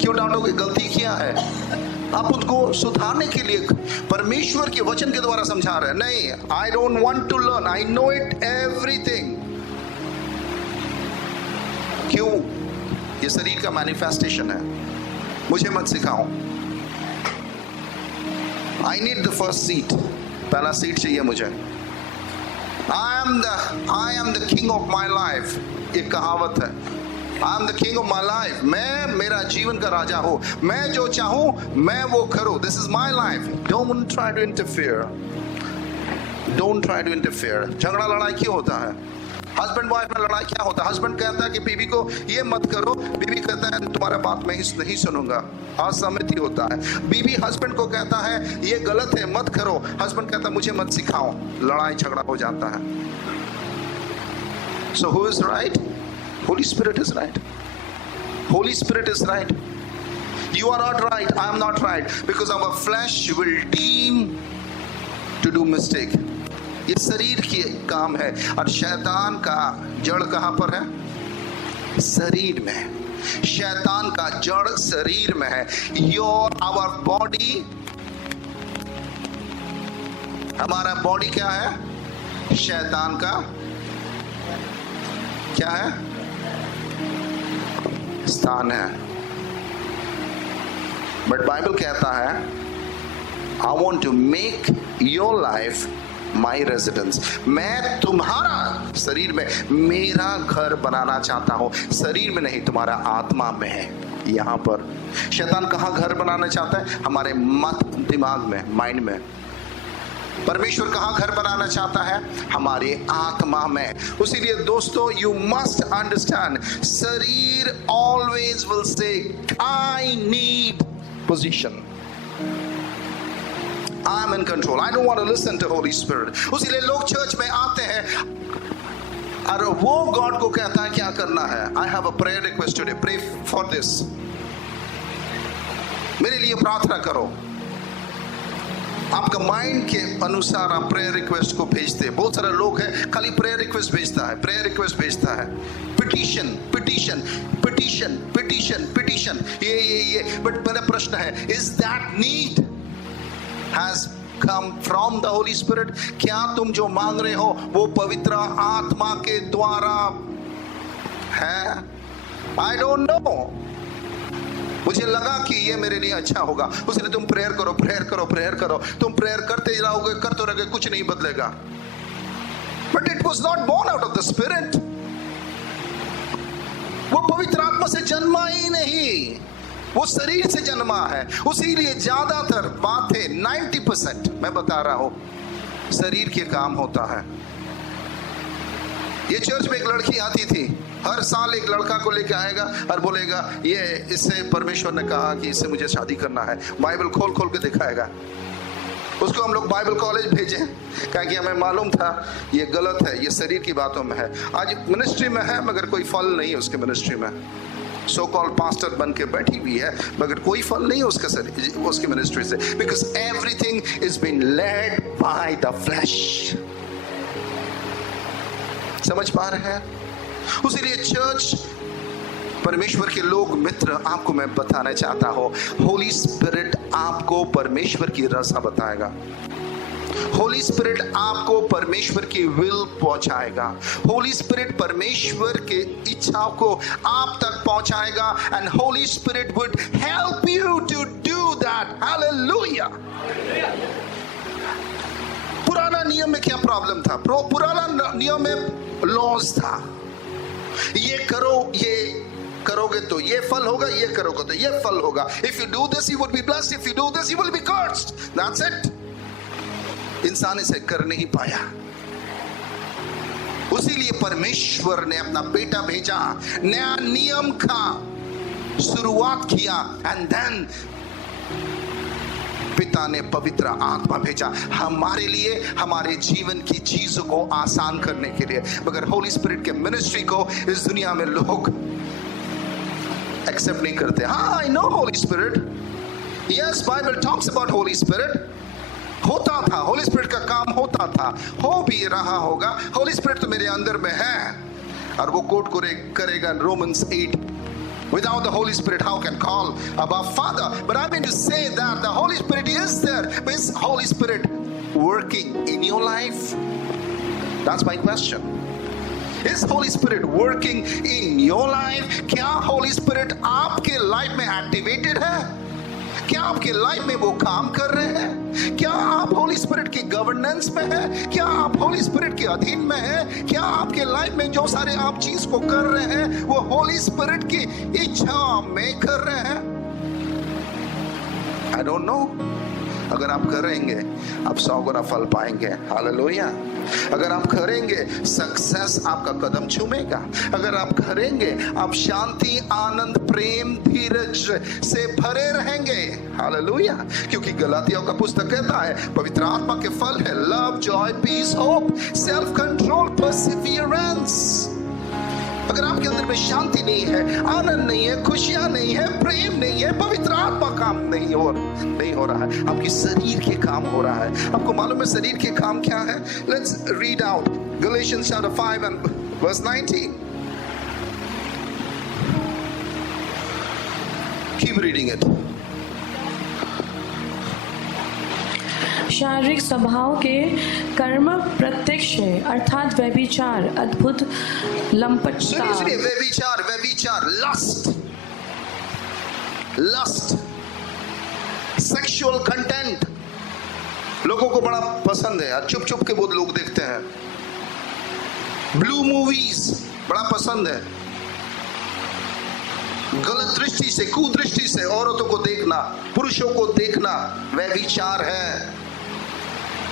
क्यों डांटोगे? गलती किया है, आप उनको सुधारने के लिए परमेश्वर के वचन के द्वारा समझा रहे हैं। नहीं, I don't want to learn, I know it everything. क्यों? ये शरीर का मैनिफेस्टेशन है, मुझे मत सिखाओ। I need the first seat, पहला सीट चाहिए मुझे। I am the king of my life, ये कहावत है। I am the king of my life, मैं मेरा जीवन का राजा हूं, मैं जो चाहूं मैं वो करूं। This is my life, don't try to interfere, don't try to interfere. झगड़ा लड़ाई क्यों होता है? हस्बैंड वाइफ में लड़ाई क्या होता है? हस्बैंड कहता है कि बीवी को ये मत करो, बीवी कहता है तुम्हारा बात मैं नहीं सुनूंगा, असहमति होता है। बीवी हस्बैंड को कहता है ये गलत है मत करो, हस्बैंड कहता है मुझे मत सिखाओ, लड़ाई झगड़ा हो जाता है। So who is right? Holi spirit is right, Holi spirit is right. You are not right, I am not right, because our flesh will deem to do mistake. ये शरीर की काम है, और शैतान का जड़ कहां पर है? शरीर में। शैतान का जड़ शरीर में है। आवर बॉडी, हमारा बॉडी क्या है? शैतान का क्या है? स्थान है। बट बाइबल कहता है I want to make your life my residence, मैं तुम्हारा शरीर में मेरा घर बनाना चाहता हूं। शरीर में नहीं, तुम्हारा आत्मा में है। यहां पर शैतान कहां घर बनाना चाहता है? हमारे मत, दिमाग में, माइंड में। परमेश्वर कहां घर बनाना चाहता है? हमारे आत्मा में। इसीलिए दोस्तों, यू मस्ट अंडरस्टैंड, शरीर always will say I need position, I am in control, I don't want to listen to Holy Spirit. इसीलिए लोग चर्च में आते हैं और वो गॉड को कहता है क्या करना है। I have a prayer request today, pray for this, मेरे लिए प्रार्थना करो। आपका माइंड के अनुसार आप प्रेयर रिक्वेस्ट को भेजते हैं। बहुत सारे लोग हैं खाली प्रेयर रिक्वेस्ट भेजता है, प्रेयर रिक्वेस्ट भेजता है, petition petition petition petition petition, ये। बट मेरा प्रश्न है, is that need has come from the Holy Spirit? क्या तुम जो मांग रहे हो वो पवित्र आत्मा के द्वारा है? I don't know, मुझे लगा कि ये मेरे लिए अच्छा होगा, उसने तुम प्रेयर करो प्रेयर करो प्रेयर करो, तुम प्रेयर करते ही रहोगे, करते रहोगे, कुछ नहीं बदलेगा। But it was not born out of the spirit, वो पवित्र आत्मा से जन्मा ही नहीं, वो शरीर से जन्मा है। उसीलिए ज्यादातर बातें 90% मैं बता रहा हूं शरीर के काम होता है। ये चर्च में एक लड़की आती थी, हर साल एक लड़का को लेकर आएगा और बोलेगा ये इससे परमेश्वर ने कहा कि इससे मुझे शादी करना है, बाइबल खोल खोल के दिखाएगा। उसको हम लोग बाइबल कॉलेज भेजे, क्योंकि हमें मालूम था ये गलत है, ये शरीर की बातों में है। आज मिनिस्ट्री में है मगर कोई फल नहीं है उसके मिनिस्ट्री में, सो कॉल्ड पास्टर बन के बैठी हुई है मगर कोई फल नहीं है उसके मिनिस्ट्री से, because everything is been led by the flesh. समझ पा रहे हैं? उसीलिए चर्च, परमेश्वर के लोग, मित्र, आपको मैं बताना चाहता हूं, होली स्पिरिट आपको परमेश्वर की रज़ा बताएगा। होली स्पिरिट आपको परमेश्वर की विल पहुंचाएगा। होली स्पिरिट परमेश्वर के इच्छाओं को आप तक पहुंचाएगा, and Holy Spirit would help you to do that. Hallelujah. पुराना नियम में क्या प्रॉब्लम था? पुराना नियम में लॉज था, ये करो, ये करोगे तो ये फल होगा, ये करोगे तो ये फल होगा। If you do this you will be blessed, if you do this you will be cursed. That's it. इंसान इसे कर नहीं पाया, उसीलिए परमेश्वर ने अपना बेटा भेजा, नया नियम का शुरुआत किया, एंड देन पिता ने पवित्र आत्मा भेजा हमारे लिए, हमारे जीवन की चीजों को आसान करने के लिए। मगर होली स्पिरिट के मिनिस्ट्री को इस दुनिया में लोग एक्सेप्ट नहीं करते। हाँ, I know Holi spirit, yes, Bible talks about Holi spirit. होता था, होली स्पिरिट का काम होता था, हो भी रहा होगा। होली स्पिरिट तो मेरे अंदर में है, और वो कोट करेगा Romans 8, without the Holy Spirit how can call above Father? But I mean to say that the Holy Spirit is there. But is Holy Spirit working in your life? That's my question. Is Holy Spirit working in your life? क्या Holy Spirit आपके life में activated है? क्या आपके life में वो काम कर रहे हैं? क्या आप होली स्पिरिट की गवर्नेंस में हैं? क्या आप होली स्पिरिट के अधीन में हैं? क्या आपके लाइफ में जो सारे आप चीज को कर रहे हैं वो होली स्पिरिट की इच्छा में कर रहे हैं? I don't know. अगर आप करेंगे आप 100 गुना फल पाएंगे। हालेलुया। अगर आप करेंगे सक्सेस आपका कदम चूमेगा। अगर आप करेंगे आप शांति, आनंद, प्रेम, धीरज से भरे रहेंगे। हालेलुया। क्योंकि गलातियों का पुस्तक कहता है पवित्र आत्मा के फल है love, joy, peace, hope, self control, perseverance. अगर आपके अंदर में शांति नहीं है, आनंद नहीं है, खुशियां नहीं है, प्रेम नहीं है, पवित्र आत्मा काम नहीं हो रहा है, आपकी शरीर के काम हो रहा है। आपको मालूम है शरीर के काम क्या है? Let's read out Galatians chapter 5 and verse 19. Keep reading it. शारीरिक स्वभाव के कर्म प्रत्यक्ष है, अर्थात व्यभिचार, अद्भुत, लंपटता, सुनिए, व्यभिचार, लस्ट, सेक्सुअल कंटेंट, लोगों को बड़ा पसंद है यार, चुप चुप के बहुत लोग देखते हैं। ब्लू मूवीज बड़ा पसंद है, गलत दृष्टि से, कुदृष्टि से औरतों को देखना, पुरुषों को देखना वह विचार है।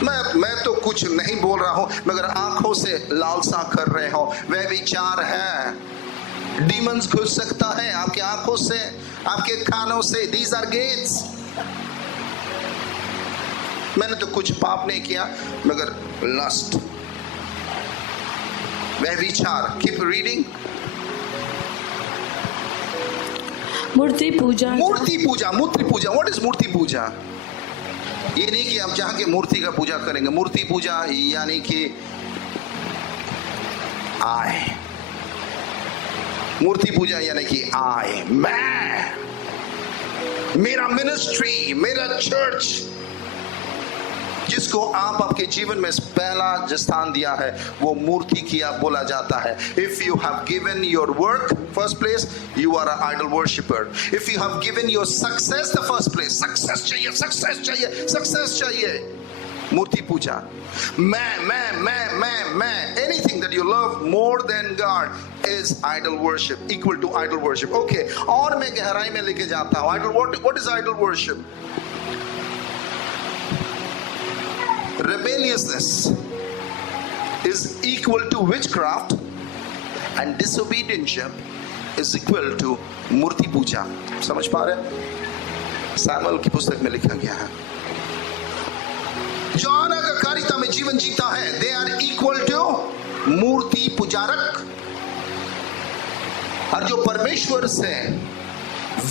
मैं तो कुछ नहीं बोल रहा हूं, मगर आंखों से लालसा कर रहे हो, वह विचार है। डीमंस घुस सकता है आपके आंखों से, आपके कानों से। These are gates. मैंने तो कुछ पाप नहीं किया, मगर लस्ट, वह विचार। Keep reading. मूर्ति पूजा। मूर्ति पूजा, मूर्ति पूजा। व्हाट इज मूर्ति पूजा? ये नहीं कि आप जहां के मूर्ति का पूजा करेंगे। मूर्ति पूजा यानी कि आए, मूर्ति पूजा यानी कि आए, मैं, मेरा मिनिस्ट्री, मेरा चर्च, जिसको आप आपके जीवन में पहला स्थान दिया है, वो मूर्ति किया बोला जाता है। If you have given your work first place, you are an idol worshipper. If you have given your success the first place, success चाहिए, success चाहिए, success चाहिए, मूर्ति पूजा। मैं, anything that you love more than God is idol worship, equal to idol worship. Okay, और मैं गहराई में लेके जाता हूँ। Idol, what is idol worship? Rebelliousness is equal to witchcraft, and disobedience is equal to मूर्ति पूजा। समझ पा रहे? सैमुएल की पुस्तक में लिखा गया है, जो अनाज्ञाकारिता में जीवन जीता है, they are equal to मूर्ति पुजारक। और जो परमेश्वर से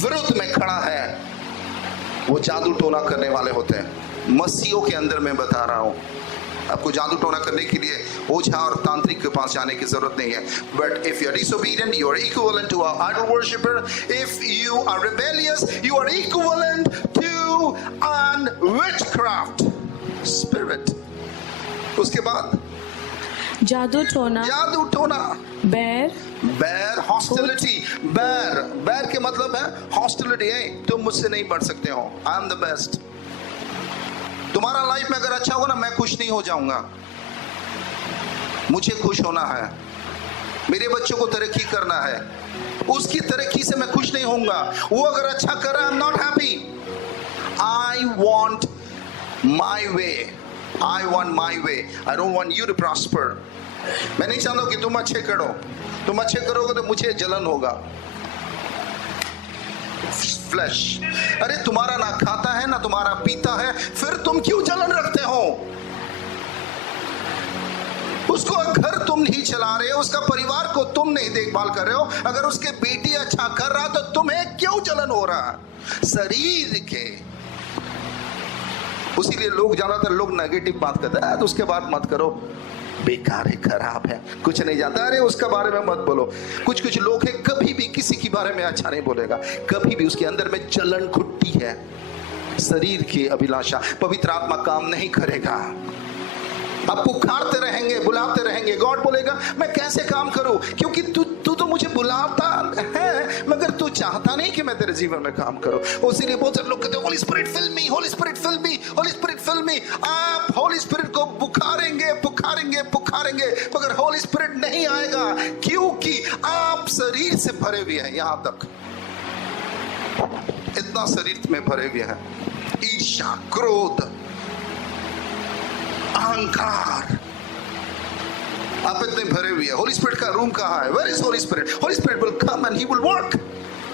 विरुद्ध में खड़ा है, वो जादू टोना करने वाले होते हैं। मसीहों के अंदर मैं बता रहा हूं, आपको जादू टोना करने के लिए ओझा और तांत्रिक के पास जाने की जरूरत नहीं है। But if you are disobedient, you are equivalent to an idol worshipper. If you are rebellious, you are equivalent to an witchcraft spirit. उसके बाद जादू टोना, जादू टोना, बैर, हॉस्टिलिटी। बैर के मतलब है हॉस्टिलिटी है, तुम मुझसे नहीं बढ़ सकते हो, आई एम द बेस्ट। तुम्हारा लाइफ में अगर अच्छा होगा ना, मैं खुश नहीं हो जाऊंगा, मुझे खुश होना है, मेरे बच्चों को तरक्की करना है, उसकी तरक्की से मैं खुश नहीं होऊंगा। वो अगर अच्छा कर रहा है, I am not happy. I want my way, I want my way, I don't want you to prosper. मैं नहीं चाहता कि तुम अच्छे करो, तुम अच्छे करोगे तो मुझे जलन होगा। फ्लैश, अरे तुम्हारा ना खाता है ना तुम्हारा पीता है, फिर तुम क्यों जलन रखते हो? उसको घर तुम नहीं चला रहे हो, उसका परिवार को तुम नहीं देखभाल कर रहे हो, अगर उसके बेटी अच्छा कर रहा तो तुम्हें क्यों जलन हो रहा? शरीर के। उसीलिए लोग, ज्यादातर लोग नेगेटिव बात करते हैं, तो उसके बाद मत करो, बेकार है, खराब है, कुछ नहीं जानता, अरे उसके बारे में मत बोलो। कुछ लोग हैं, कभी भी किसी के बारे में अच्छा नहीं बोलेगा, कभी भी उसके अंदर में जलन घुट्टी है, शरीर की अभिलाषा, पवित्र आत्मा काम नहीं करेगा। आप पुकारते रहेंगे, बुलाते रहेंगे, गॉड बोलेगा मैं कैसे काम करूं, क्योंकि तू तो मुझे बुलाता है, मगर तू चाहता नहीं कि मैं तेरे जीवन में काम करूं। उसीलिए बहुत सारे लोग कहते हैं होली स्पिरिट फिल मी, होली स्पिरिट फिल मी, होली स्पिरिट फिल मी। आप होली स्पिरिट को पुकारेंगे, मगर होली स्पिरिट नहीं आएगा, क्योंकि आप शरीर से भरे हुए हैं। यहां तक इतना शरीर में भरे हुए हैं, ईर्ष्या, क्रोध, अहंकार, आप इतने भरे हुए हैं। होली स्पिरिट का रूम कहाँ है? Where is Holy spirit? Holi Spirit will come and he will work,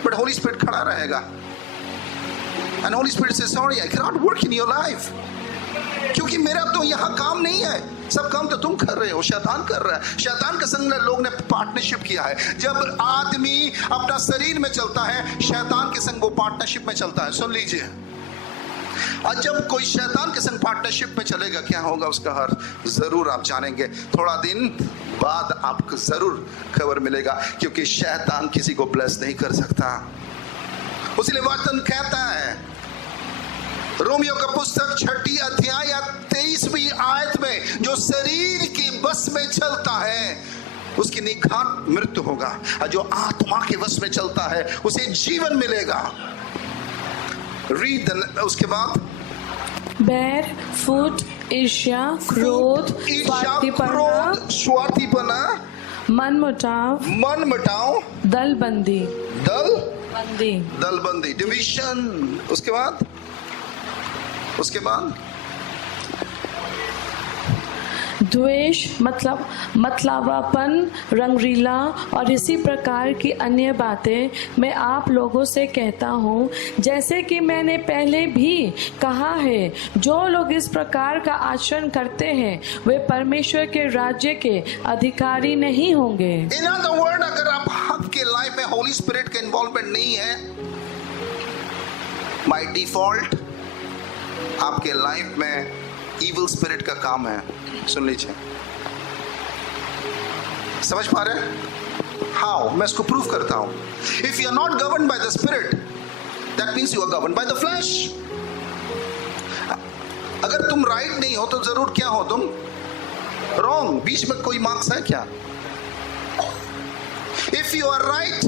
but Holy Spirit खड़ा रहेगा। एंड होली स्पिरिट से sorry, I can not work in your life, क्योंकि मेरा तो यहाँ काम नहीं है, सब काम तो तुम कर रहे हो, शैतान कर रहा है। शैतान के संग में लोग ने पार्टनरशिप किया है। जब आदमी अपना शरीर में चलता है, शैतान के संग वो पार्टनरशिप में चलता है। सुन लीजिए, और जब कोई शैतान के संग पार्टनरशिप में चलेगा, क्या होगा उसका हर जरूर आप जानेंगे। थोड़ा दिन बाद आपको जरूर खबर मिलेगा, क्योंकि शैतान किसी को ब्लेस नहीं कर सकता। इसलिए वचन कहता है, रोमियो का पुस्तक 6 अध्याय 23वीं आयत में, जो शरीर के बस में चलता है उसकी निघात मृत्यु होगा, और जो आत्मा के बस में चलता है उसे जीवन मिलेगा। रीड उसके बाद बैर, फुट, ईर्ष्या, क्रोध, ईर्ष्या, स्वार्थीपना, क्रोध, स्वार्थीपना, मनमुटाव, मनमुटाव, दलबंदी, दलबंदी, डिवीजन। उसके बाद द्वेष, मतलबापन, रंगरीला और इसी प्रकार की अन्य बातें मैं आप लोगों से कहता हूँ, जैसे कि मैंने पहले भी कहा है, जो लोग इस प्रकार का आचरण करते हैं वे परमेश्वर के राज्य के अधिकारी नहीं होंगे। इन अदर वर्ड, अगर आपके लाइफ में होली स्पिरिट का इन्वॉल्वमेंट नहीं है, बाय डिफॉल्ट आपके लाइफ में इविल स्पिरिट का काम है। सुन लीजिए, समझ पा रहे हैं? हाउ? मैं इसको प्रूव करता हूं। If you are not govern by the spirit, that means you are govern by the flesh. अगर तुम राइट नहीं हो तो जरूर क्या हो तुम? रॉन्ग। बीच में कोई मार्क्स है क्या? If you are right,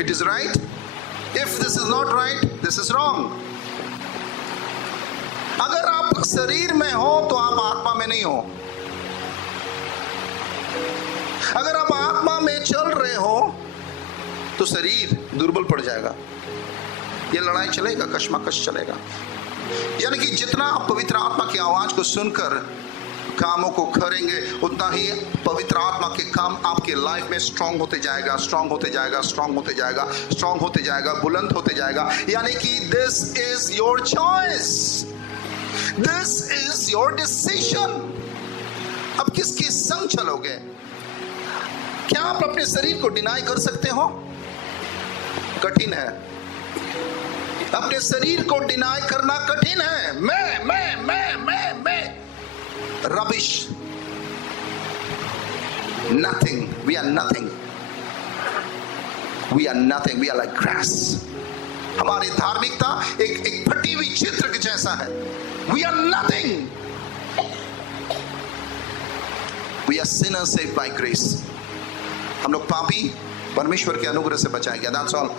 it is right. If this is not right, this is wrong. अगर आप शरीर में हो तो आप आत्मा में नहीं हो। अगर आप आत्मा में चल रहे हो तो शरीर दुर्बल पड़ जाएगा। ये लड़ाई चलेगा, कशमकश चलेगा। यानी कि जितना आप पवित्र आत्मा की आवाज को सुनकर कामों को करेंगे, उतना ही पवित्र आत्मा के काम आपके लाइफ में स्ट्रांग होते जाएगा, स्ट्रांग होते जाएगा, स्ट्रांग होते जाएगा, स्ट्रांग होते जाएगा, बुलंद होते जाएगा। यानी कि this is your choice, this is your decision. अब किसके संग चलोगे? क्या आप अपने शरीर को डिनाई कर सकते हो? कठिन है। अपने शरीर को डिनाई करना कठिन है। मैं rubbish, nothing, we are nothing, we are nothing, we are like grass. हमारी धार्मिकता एक फटी हुई चित्र के जैसा है। We are nothing, we are sinners saved by grace. हम लोग पापी परमेश्वर के अनुग्रह से बचाए गए, दैट्स ऑल।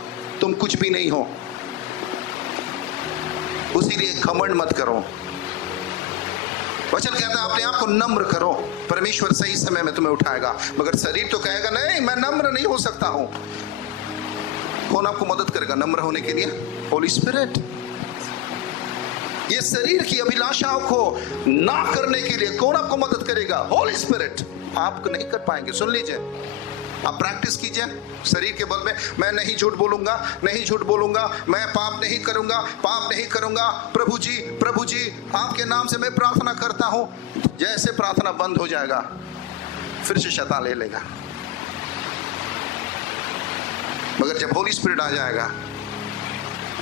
तुम कुछ भी नहीं हो, उसीलिए घमंड मत करो। वचन कहता है अपने आप को नम्र करो, परमेश्वर सही समय में तुम्हें उठाएगा। मगर शरीर तो कहेगा नहीं, मैं नम्र नहीं हो सकता हूं। कौन आपको मदद करेगा नम्र होने के लिए? होली स्पिरिट। ये शरीर की अभिलाषाओं को ना करने के लिए कौन आपको मदद करेगा? होली स्पिरिट। आप नहीं कर पाएंगे। सुन लीजिए, आप प्रैक्टिस कीजिए शरीर के बल में। मैं नहीं झूठ बोलूंगा, नहीं झूठ बोलूंगा, मैं पाप नहीं करूंगा, पाप नहीं करूंगा। प्रभु जी आपके नाम से मैं प्रार्थना करता हूं। जैसे प्रार्थना बंद हो जाएगा फिर से शैतान ले लेगा। मगर जब होली स्पिरिट आ जाएगा,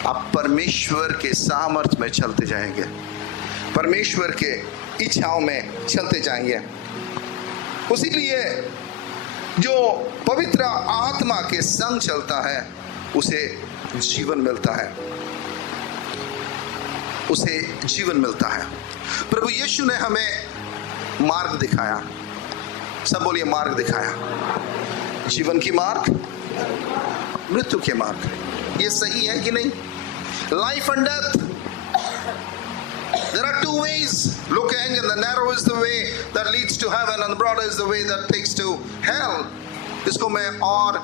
आप परमेश्वर के सामर्थ्य में चलते जाएंगे, परमेश्वर के इच्छाओं में चलते जाएंगे। उसीलिए जो पवित्र आत्मा के संग चलता है उसे जीवन मिलता है, उसे जीवन मिलता है। प्रभु यीशु ने हमें मार्ग दिखाया। सब बोलिए, मार्ग दिखाया। जीवन की मार्ग, मृत्यु के मार्ग। ये सही है कि नहीं? Life and death, there are two ways looking, and the narrow is the way that leads to heaven and the broad is the way that takes to hell. इसको मैं और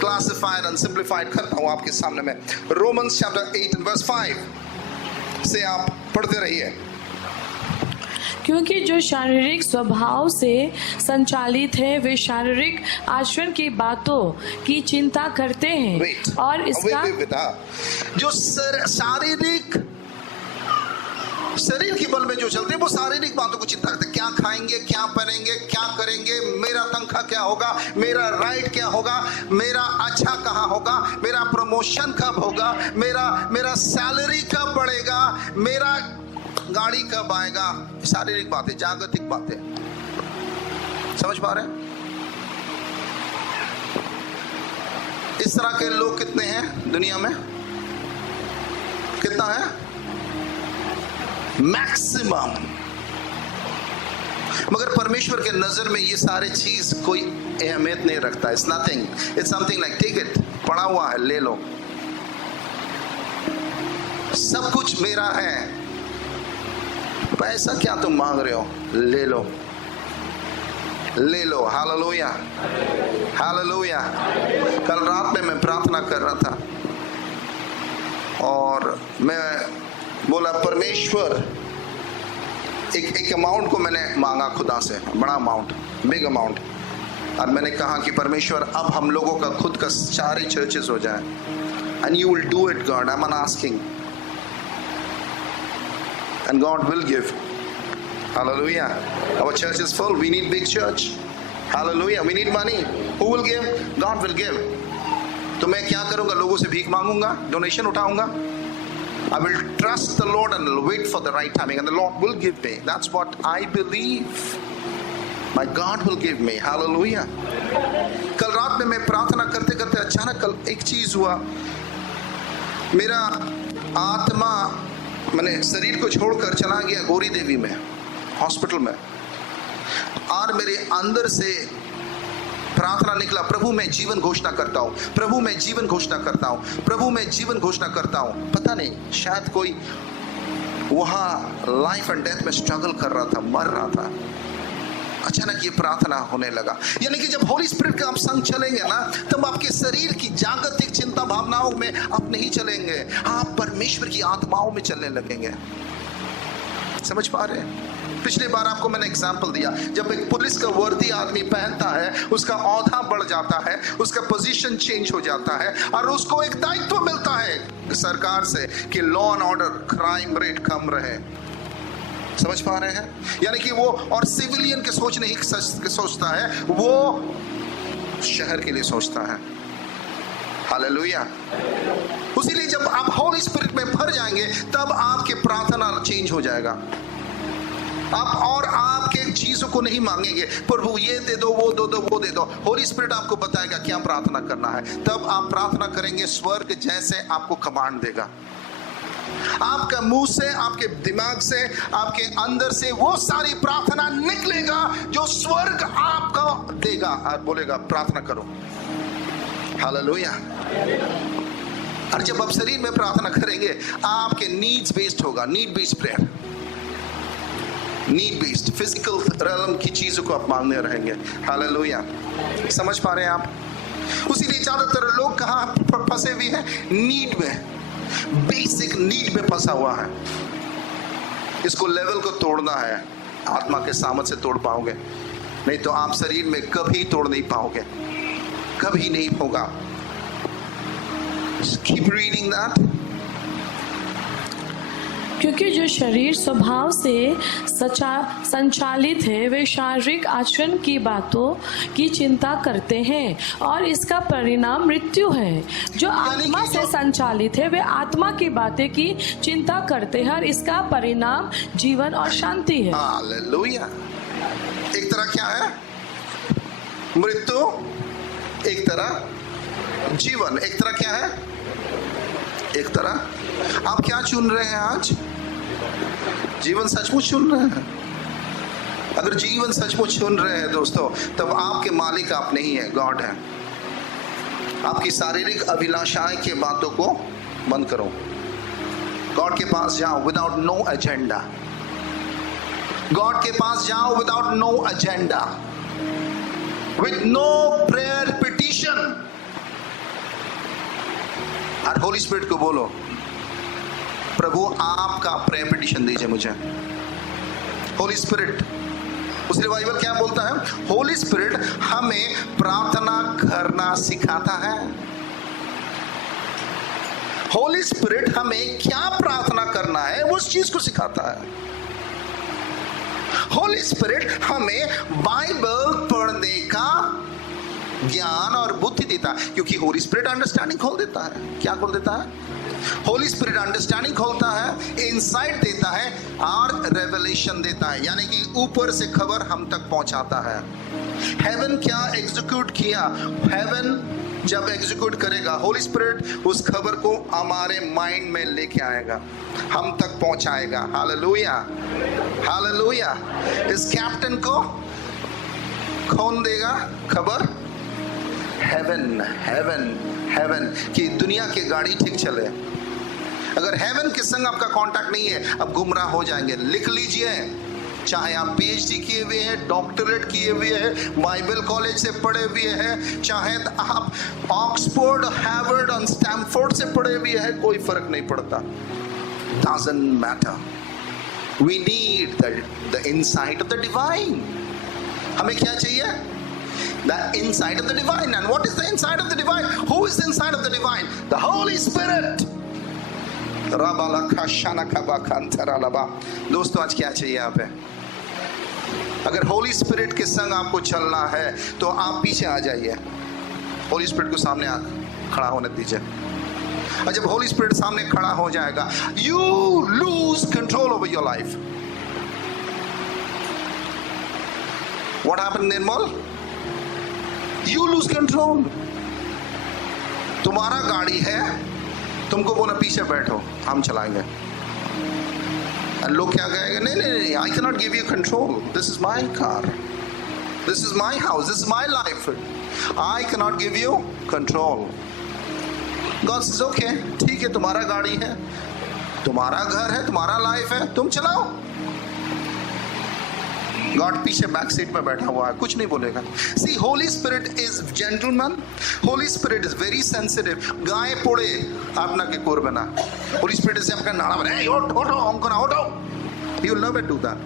क्लासिफाइड एंड सिंप्लीफाइड करता हूं आपके सामने में। Romans chapter 8 and verse 5 से आप पढ़ते रहिए। क्योंकि जो शारीरिक स्वभाव से संचालित है वे शारीरिक आचरण की बातों की चिंता करते हैं और इसका जो शारीरिक शरीर के बल में जो चलते हैं वो शारीरिक बातों को चिंता करते हैं। क्या खाएंगे, क्या पहनेंगे, क्या करेंगे, मेरा तनख्वाह क्या होगा, मेरा राइट क्या होगा, मेरा अच्छा कहाँ होगा, मेरा प्रमोशन कब होगा, मेरा सैलरी कब बढ़ेगा, मेरा गाड़ी कब आएगा। शारीरिक बातें, जागतिक बातें। समझ पा रहे हैं? इस तरह के लोग कितने हैं दुनिया में? कितना है? मैक्सिमम। मगर परमेश्वर के नजर में ये सारे चीज कोई अहमियत नहीं रखता। It's nothing, it's something like take it, पड़ा हुआ है, ले लो, सब कुछ मेरा है। पैसा क्या तुम मांग रहे हो, ले लो, ले लो। Hallelujah, hallelujah. कल रात में मैं प्रार्थना कर रहा था और मैं बोला परमेश्वर, एक अमाउंट को मैंने मांगा खुदा से, बड़ा अमाउंट, बिग अमाउंट। और मैंने कहा कि परमेश्वर अब हम लोगों का खुद का 4 चर्चेस हो जाए, and you will do it God, I am asking, and God will give. Hallelujah. Our church is full. We need big church. Hallelujah. We need money. Who will give? God will give. तो मैं क्या करूंगा? लोगों से भीख मांगूंगा, donation उठाऊंगा। I will trust the Lord and wait for the right timing, and the Lord will give me. That's what I believe. My God will give me. Hallelujah. कल रात में मैं प्रार्थना करते करते अचानक कल एक चीज हुआ। मेरा आत्मा मैंने शरीर को छोड़कर चला गया गौरी देवी में, हॉस्पिटल में, और मेरे अंदर से प्रार्थना निकला, प्रभु मैं जीवन घोषणा करता हूँ, प्रभु मैं जीवन घोषणा करता हूँ, प्रभु मैं जीवन घोषणा करता हूँ। पता नहीं, शायद कोई वहाँ लाइफ एंड डेथ में स्ट्रगल कर रहा था, मर रहा था। अचानक ये प्रार्थना होने लगा। यानी कि जब होली स्पिरिट का आप संग चलेंगे ना, तब आपके शरीर की जागतिक चिंता भावनाओं में आप नहीं चलेंगे, आप परमेश्वर की आत्माओं में चलने लगेंगे। समझ पा रहे हैं? पिछली बार आपको मैंने एग्जाम्पल दिया, जब एक पुलिस का वर्दी आदमी पहनता है, उसका औहदा बढ़ जाता है, उसका पोजीशन चेंज हो जाता है, और उसको एक दायित्व मिलता है सरकार से कि law and order, crime rate कम रहे। समझ पा रहे हैं? यानी कि वो और सिविलियन के सोच नहीं सोचता है, वो शहर के लिए सोचता है। हालेलुया। उसीलिए जब आप होली स्पिरिट में भर जाएंगे, तब आपके प्रार्थना चेंज हो जाएगा। आप आपके चीजों को नहीं मांगेंगे, प्रभु ये दे दो, वो दे दो, वो दे दो। होली स्पिरिट आपको बताएगा क्या प्रार्थना करना है, तब आप प्रार्थना करेंगे, स्वर्ग जैसे आपको कमांड देगा। आपका मुंह से, आपके दिमाग से, आपके अंदर से वो सारी प्रार्थना निकलेगा जो स्वर्ग आपको देगा और बोलेगा प्रार्थना करो। हालेलुया। और जब आप शरीर में प्रार्थना करेंगे, आपके नीड्स बेस्ड होगा, need based prayer, need based, physical realm की चीजों को आप मांगने रहेंगे। हालेलुया। समझ पा रहे हैं आप? उसीलिए ज्यादातर लोग कहाँ फंसे हुए हैं? नीड में, बेसिक नीड में फंसा हुआ है। इसको लेवल को तोड़ना है, आत्मा के सामर्थ्य से तोड़ पाओगे, नहीं तो आप शरीर में कभी तोड़ नहीं पाओगे, कभी नहीं होगा। Just keep reading that. क्योंकि जो शरीर स्वभाव से संचालित है, वे शारीरिक आचरण की बातों की चिंता करते हैं और इसका परिणाम मृत्यु है। जो आत्मा से संचालित है, वे आत्मा की बातें की चिंता करते हैं और इसका परिणाम जीवन और शांति है। हालेलुया। एक तरह क्या है? मृत्यु, एक तरह जीवन। एक तरह क्या है? एक तरह आप क्या चुन रहे हैं आज? जीवन सचमुच चुन रहे हैं? अगर जीवन सचमुच चुन रहे हैं दोस्तों, तब आपके मालिक आप नहीं है, गॉड है। आपकी शारीरिक अभिलाषाएं के बातों को बंद करो, गॉड के पास जाओ विदाउट नो एजेंडा। गॉड के पास जाओ without no agenda, with no prayer petition. और होली स्पिरिट को बोलो, प्रभु आपका प्रेयर पिटिशन दीजिए मुझे। होली स्पिरिट, उसलिए बाइबल क्या बोलता है? होली स्पिरिट हमें प्रार्थना करना सिखाता है। होली स्पिरिट हमें क्या प्रार्थना करना है उस चीज को सिखाता है। होली स्पिरिट हमें बाइबल पढ़ने का ज्ञान और बुद्धि देता है, क्योंकि होली स्पिरिट अंडरस्टैंडिंग खोल देता है। क्या खोल देता है? होली स्पिरिट अंडरस्टैंडिंग खोलता है, इंसाइट देता है और रेवलेशन देता है, यानी कि ऊपर से खबर हम तक पहुंचाता है। हेवन क्या एग्जीक्यूट किया? हेवन जब एग्जीक्यूट करेगा, होली स्पिरिट उस खबर को हमारे माइंड में लेके आएगा, हम तक पहुंचाएगा। Hallelujah, hallelujah. इस कैप्टन को कौन देगा खबर? Heaven, heaven, heaven. कि दुनिया की गाड़ी ठीक चले, अगर हेवन के संग आपका कांटेक्ट नहीं है, आप गुमराह हो जाएंगे। लिख लीजिए, चाहे आप पीएचडी किए हुए हैं, डॉक्टरेट किए हुए हैं, बाइबल कॉलेज से पढ़े हुए हैं, चाहे आप ऑक्सफोर्ड, हार्वर्ड और स्टैनफोर्ड से पढ़े हुए हैं, कोई फर्क नहीं पड़ता। Doesn't matter. We need the insight of the divine. हमें क्या चाहिए? The insight of the divine. And what is the insight of the divine? Who is the insight of the divine? The Holy Spirit. दोस्तों, आज क्या चाहिए यहाँ पे? अगर होली स्पिरिट के संग आपको चलना है तो आप पीछे आ जाइए, होली स्पिरिट को सामने खड़ा होने दीजिए। और जब होली स्पिरिट सामने खड़ा हो जाएगा, you lose control over your life. What happened Nirmal? You lose control. तुम्हारा गाड़ी है, तुमको बोला पीछे बैठो, हम चलाएंगे। और लोग क्या कहेंगे? नहीं नहीं नहीं, आई can not give you control, this is my car, this is my house, this is my life, I can not give you control. God says okay, ठीक है, तुम्हारा गाड़ी है, तुम्हारा घर है, तुम्हारा लाइफ है, तुम चलाओ। गॉड पीछे बैक सीट में बैठा हुआ है, कुछ नहीं बोलेगा। See, holy spirit is gentleman, holy spirit is very sensitive. गाय पोड़े आपना के कोर बना, होली स्पिरिट से आपका नाड़ा बना, यू नेवर डू दैट।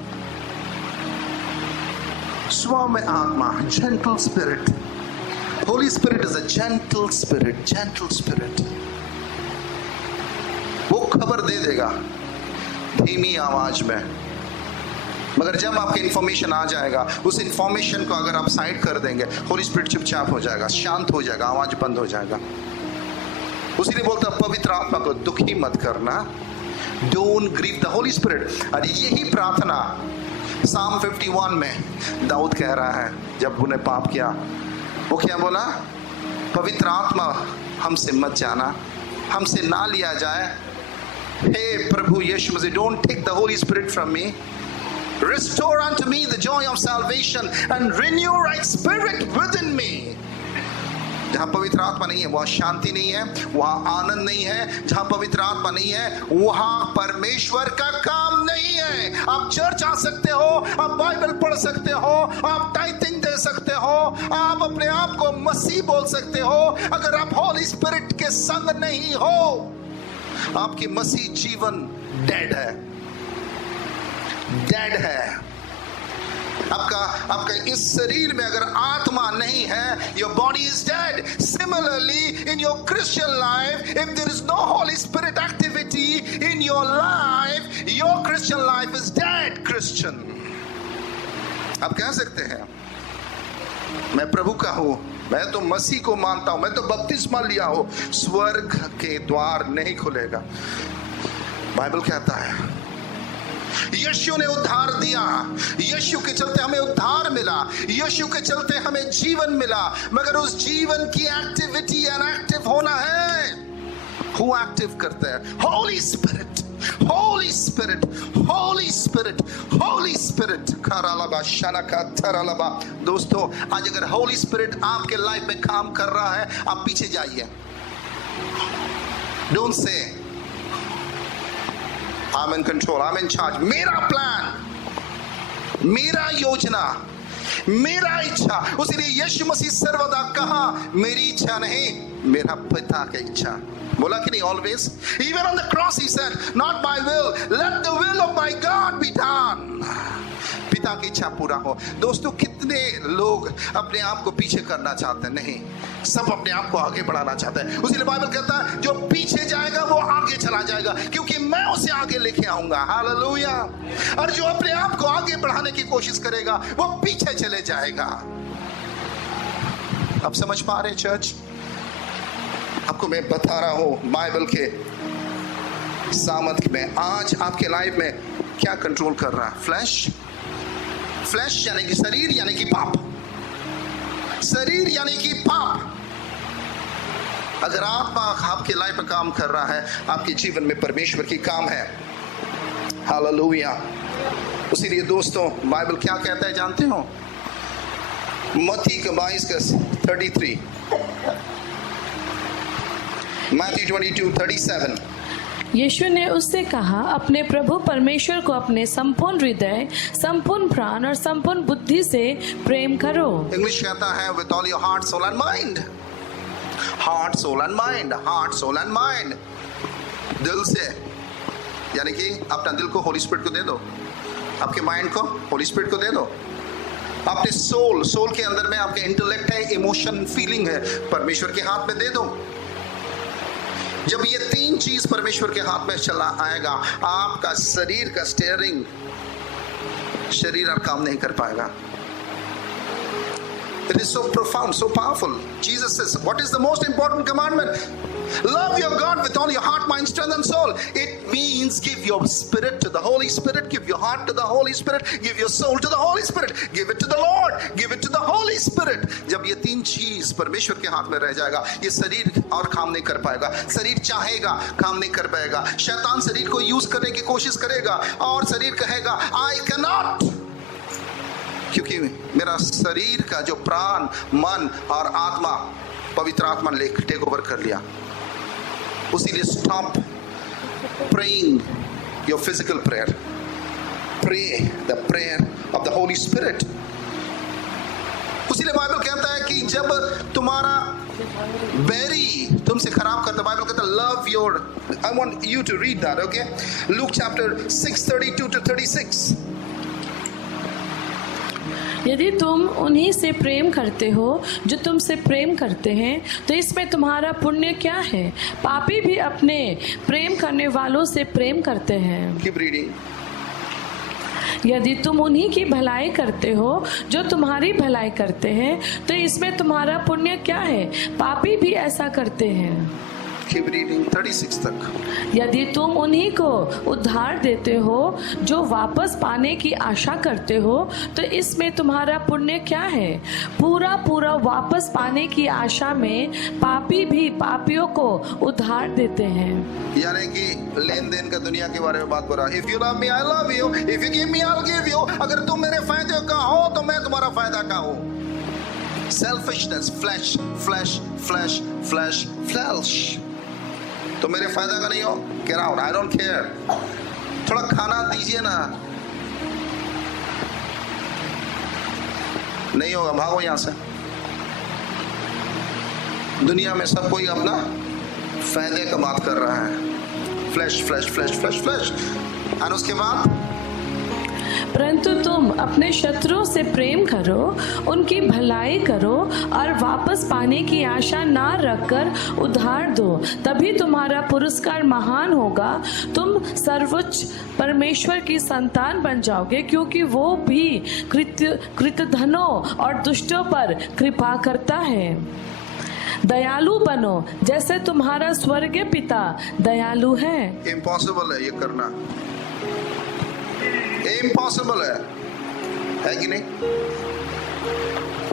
स्व में आत्मा, gentle spirit, Holi spirit is a gentle spirit, gentle spirit. वो खबर दे देगा धीमी आवाज में, मगर जब आपके इंफॉर्मेशन आ जाएगा, उस इंफॉर्मेशन को अगर आप साइड कर देंगे, होली स्पिरिट चुपचाप हो जाएगा, शांत हो जाएगा, आवाज बंद हो जाएगा। उसीलिए बोलता पवित्र आत्मा को दुखी मत करना, don't grieve the Holi Spirit. और यही प्रार्थना साम 51 में दाऊद कह रहा है, जब उन्हें पाप किया, वो क्या बोला? पवित्र आत्मा हमसे मत जाना, हमसे ना लिया जाए। हे प्रभु यीशु मसीह, don't take the Holi spirit from me, restore unto me the joy of salvation and renew right spirit within me। जहां पवित्र आत्मा नहीं है वहां शांति नहीं है, वहां आनंद नहीं है। जहां पवित्र आत्मा नहीं है वहां परमेश्वर का काम नहीं है। आप चर्च आ सकते हो, आप बाइबल पढ़ सकते हो, आप टाइथिंग दे सकते हो, आप अपने आप को मसीह बोल सकते हो, अगर आप होली स्पिरिट के संग नहीं हो, आपकी मसीह जीवन डेड है, डेड है। आपका इस शरीर में अगर आत्मा नहीं है, your body is dead. Similarly, in your Christian life, if there is no Holy Spirit activity in your life, your Christian life is dead Christian. आप कह सकते हैं मैं प्रभु का हूं, मैं तो मसीह को मानता हूं, मैं तो बपतिस्मा लिया हूं, स्वर्ग के द्वार नहीं खुलेगा। बाइबल कहता है यीशु ने उद्धार दिया, यीशु के चलते हमें उद्धार मिला, यीशु के चलते हमें जीवन मिला, मगर उस जीवन की एक्टिविटी एंड एक्टिव होना है। हु एक्टिव करता है? Holi spirit, Holi spirit, Holi spirit, Holi spirit. करालबा शनका थरालबा। दोस्तों, आज अगर होली स्पिरिट आपके लाइफ में काम कर रहा है, आप पीछे जाइए। Don't say I'm in control, I'm in charge. मेरा प्लान, मेरा योजना, मेरा इच्छा। उसीलिए यीशु मसीह सर्वदा कहा, मेरी इच्छा नहीं, मेरा पिता की इच्छा। बोला कि नहीं? Always. Even on the cross he said, not my will, let the will of my God be done. पिता की इच्छा पूरा हो। दोस्तों, कितने लोग अपने आप को पीछे करना चाहते हैं? नहीं, सब अपने आप को आगे बढ़ाना चाहते हैं। उसीलिए बाइबल कहता है जो पीछे जाएगा वो आगे चला जाएगा, क्योंकि मैं उसे आगे लेके आऊंगा। हालेलुया। और जो अपने आप को आगे बढ़ाने की कोशिश करेगा वो पीछे चले जाएगा। अब समझ पा रहे चर्च? आपको मैं बता रहा हूं बाइबल के सामर्थ्य में आज आपके लाइफ में क्या कंट्रोल कर रहा है। फ्लैश, फ्लैश यानी कि शरीर, यानी कि पाप, शरीर यानी कि पाप। अगर आत्मा आपके लाइफ में काम कर रहा है, आपके जीवन में परमेश्वर की काम है। हालेलुया। उसीलिए दोस्तों, बाइबल क्या कहता है जानते हो? मत्ती 22:33, Matthew 22:37। यीशु ने उससे कहा, अपने प्रभु परमेश्वर को अपने संपूर्ण हृदय, संपूर्ण प्राण और संपूर्ण बुद्धि से प्रेम करो। इंग्लिश कहता है with all your heart soul and mind. Heart soul and mind, heart soul and mind, दिल से, यानी कि अपना दिल को होली स्पिरिट को दे दो, आपके माइंड को होली स्पिरिट को दे दो, अपने सोल के अंदर में आपके इंटेलेक्ट है, इमोशन, फीलिंग है, परमेश्वर के हाथ में दे दो। जब ये तीन चीज परमेश्वर के हाथ में चला आएगा, आपका शरीर का स्टीयरिंग, शरीर अब काम नहीं कर पाएगा। It is so profound, so powerful. Jesus says, what is the most important commandment? Love your God with all your heart, mind, strength and soul. It means give your spirit to the Holy Spirit, give your heart to the Holy Spirit, give your soul to the Holy Spirit, give it to the Lord, give it to the Holy Spirit. जब ये तीन चीज परमेश्वर के हाथ में रह जाएगा, ये शरीर और काम नहीं कर पाएगा। शरीर चाहेगा, काम नहीं कर पाएगा। शैतान शरीर को यूज करने की कोशिश करेगा और शरीर कहेगा I cannot, क्योंकि मेरा शरीर का जो प्राण, मन और आत्मा पवित्र आत्मा ने टेक ओवर कर लिया। उसीलिए stop praying your physical prayer, pray the prayer of the Holi spirit. उसीलिए बाइबल कहता है कि जब तुम्हारा बैरी तुमसे खराब करता, बाइबल कहता है love your, I want you to read that, okay, Luke chapter 6:32 to 36। यदि तुम उन्हीं से प्रेम करते हो जो तुमसे प्रेम करते हैं, तो इसमें तुम्हारा पुण्य क्या है? पापी भी अपने प्रेम करने वालों से प्रेम करते हैं। Keep reading. यदि तुम उन्हीं की भलाई करते हो जो तुम्हारी भलाई करते हैं, तो इसमें तुम्हारा पुण्य क्या है? पापी भी ऐसा करते हैं। Keep reading 36 तक। यदि तुम उन्हीं को उद्धार देते हो जो वापस पाने की आशा करते हो, तो इसमें तुम्हारा पुण्य क्या है? पूरा वापस पाने की आशा में पापी भी पापियों को उद्धार देते हैं। यानी कि लेन देन का दुनिया के बारे में बात कर रहा है। If you love me, I love you. If you give me, I'll give you. अगर तुम मेरे फायदे का हो तो मैं तुम्हारा फायदा का हूँ। Selfishness, flesh. तो मेरे फायदा का नहीं हो, get out, I don't care. थोड़ा खाना दीजिए ना, नहीं होगा, भागो यहां से। दुनिया में सब कोई अपना फायदे का बात कर रहा है, फ्लैश। और उसके बाद परंतु तुम अपने शत्रुओं से प्रेम करो, उनकी भलाई करो और वापस पाने की आशा ना रखकर उधार दो, तभी तुम्हारा पुरस्कार महान होगा। तुम सर्वोच्च परमेश्वर की संतान बन जाओगे, क्योंकि वो भी कृतघ्नों और दुष्टों पर कृपा करता है। दयालु बनो जैसे तुम्हारा स्वर्गीय पिता दयालु है। इम्पॉसिबल है ये करना, इम्पॉसिबल है कि नहीं?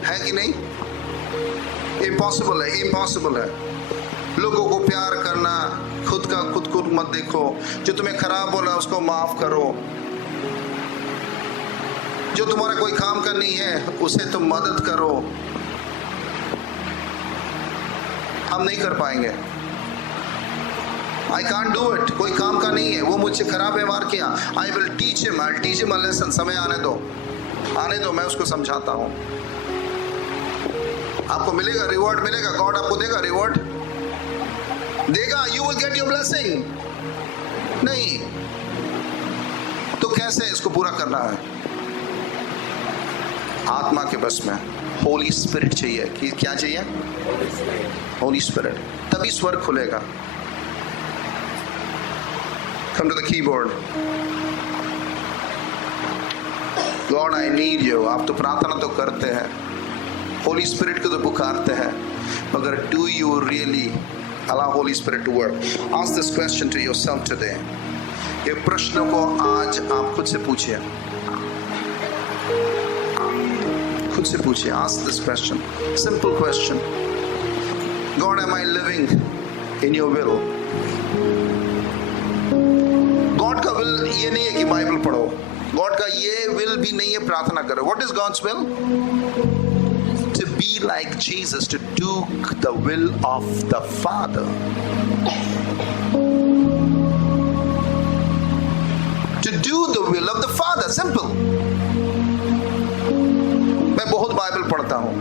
है कि नहीं? इम्पॉसिबल है। लोगों को प्यार करना, खुद को मत देखो। जो तुम्हें खराब बोला उसको माफ करो। जो तुम्हारा कोई काम का नहीं है उसे तुम मदद करो। हम नहीं कर पाएंगे। I can't do it. कोई काम का नहीं है, वो मुझसे खराब व्यवहार किया। I will teach him a lesson. समय आने दो, मैं उसको समझाता हूँ। आपको मिलेगा, रिवॉर्ड मिलेगा, गॉड आपको देगा रिवॉर्ड, देगा। You will get your blessing। नहीं तो कैसे इसको पूरा करना है? आत्मा के बस में होली स्पिरिट चाहिए। कि क्या चाहिए? होली स्पिरिट, तभी स्वर्ग खुलेगा। Come to the keyboard. Lord, I need you. आप तो प्रार्थना तो करते हैं, होली स्पिरिट को तो पुकारते हैं, मगर do you really allow Holy Spirit to work? Ask this question to yourself today. ये प्रश्न को आज आप खुद से पूछिए, Ask this question. Simple question. God, am I living in your will? God का विल ये नहीं है कि बाइबल पढ़ो, गॉड का ये विल भी नहीं है प्रार्थना करो। What is God's will? To be like Jesus, to do the will of the Father. do the will of the Father. Simple. मैं बहुत बाइबल पढ़ता हूं,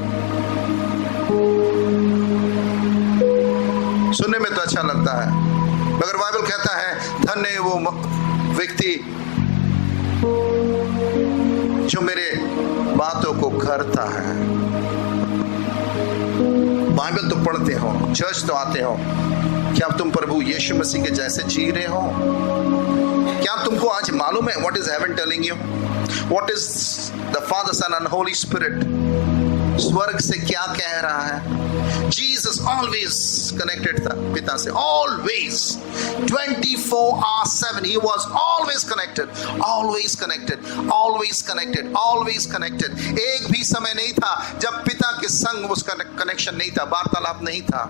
सुनने में तो अच्छा लगता है, मगर बाइबल कहता है धन्य है वो व्यक्ति जो मेरे बातों को करता है। बाइबल तो पढ़ते हो, चर्च तो आते हो, क्या तुम प्रभु यीशु मसीह के जैसे जी रहे हो? क्या तुमको आज मालूम है what is heaven telling you? What is the Father Son and Holy Spirit स्वर्ग से क्या कह रहा है? जीसस ऑलवेज कनेक्टेड था पिता से, always 24/7 he was always connected, always connected, always connected, always connected. एक भी समय नहीं था जब पिता के संग उसका कनेक्शन नहीं था, वार्तालाप नहीं था।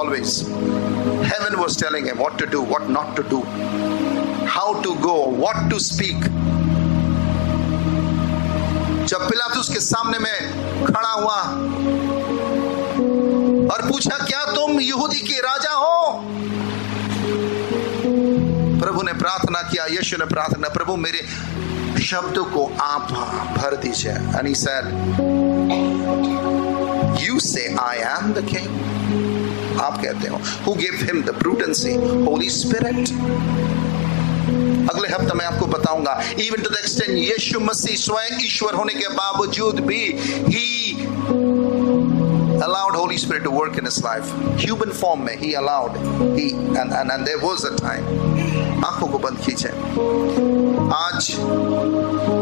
Always heaven was telling him what to do, what not to do, how to go, what to speak. जब पिलातुस के सामने में खड़ा हुआ और पूछा क्या तुम यहूदी के राजा हो? प्रभु ने प्रार्थना किया, यीशु ने प्रार्थना, प्रभु मेरे शब्दों को आप भर दीजिए। And he said, you say I am the king. आप कहते हो। Who gave him the prudency? Holy Spirit. अगले हफ्ते मैं आपको बताऊंगा, even to the extent यीशु मसीह स्वयं ईश्वर होने के बावजूद भी he allowed Holy Spirit to work in his life. Human form में he allowed, and there was a time. आंखों को बंद कीजिए। आज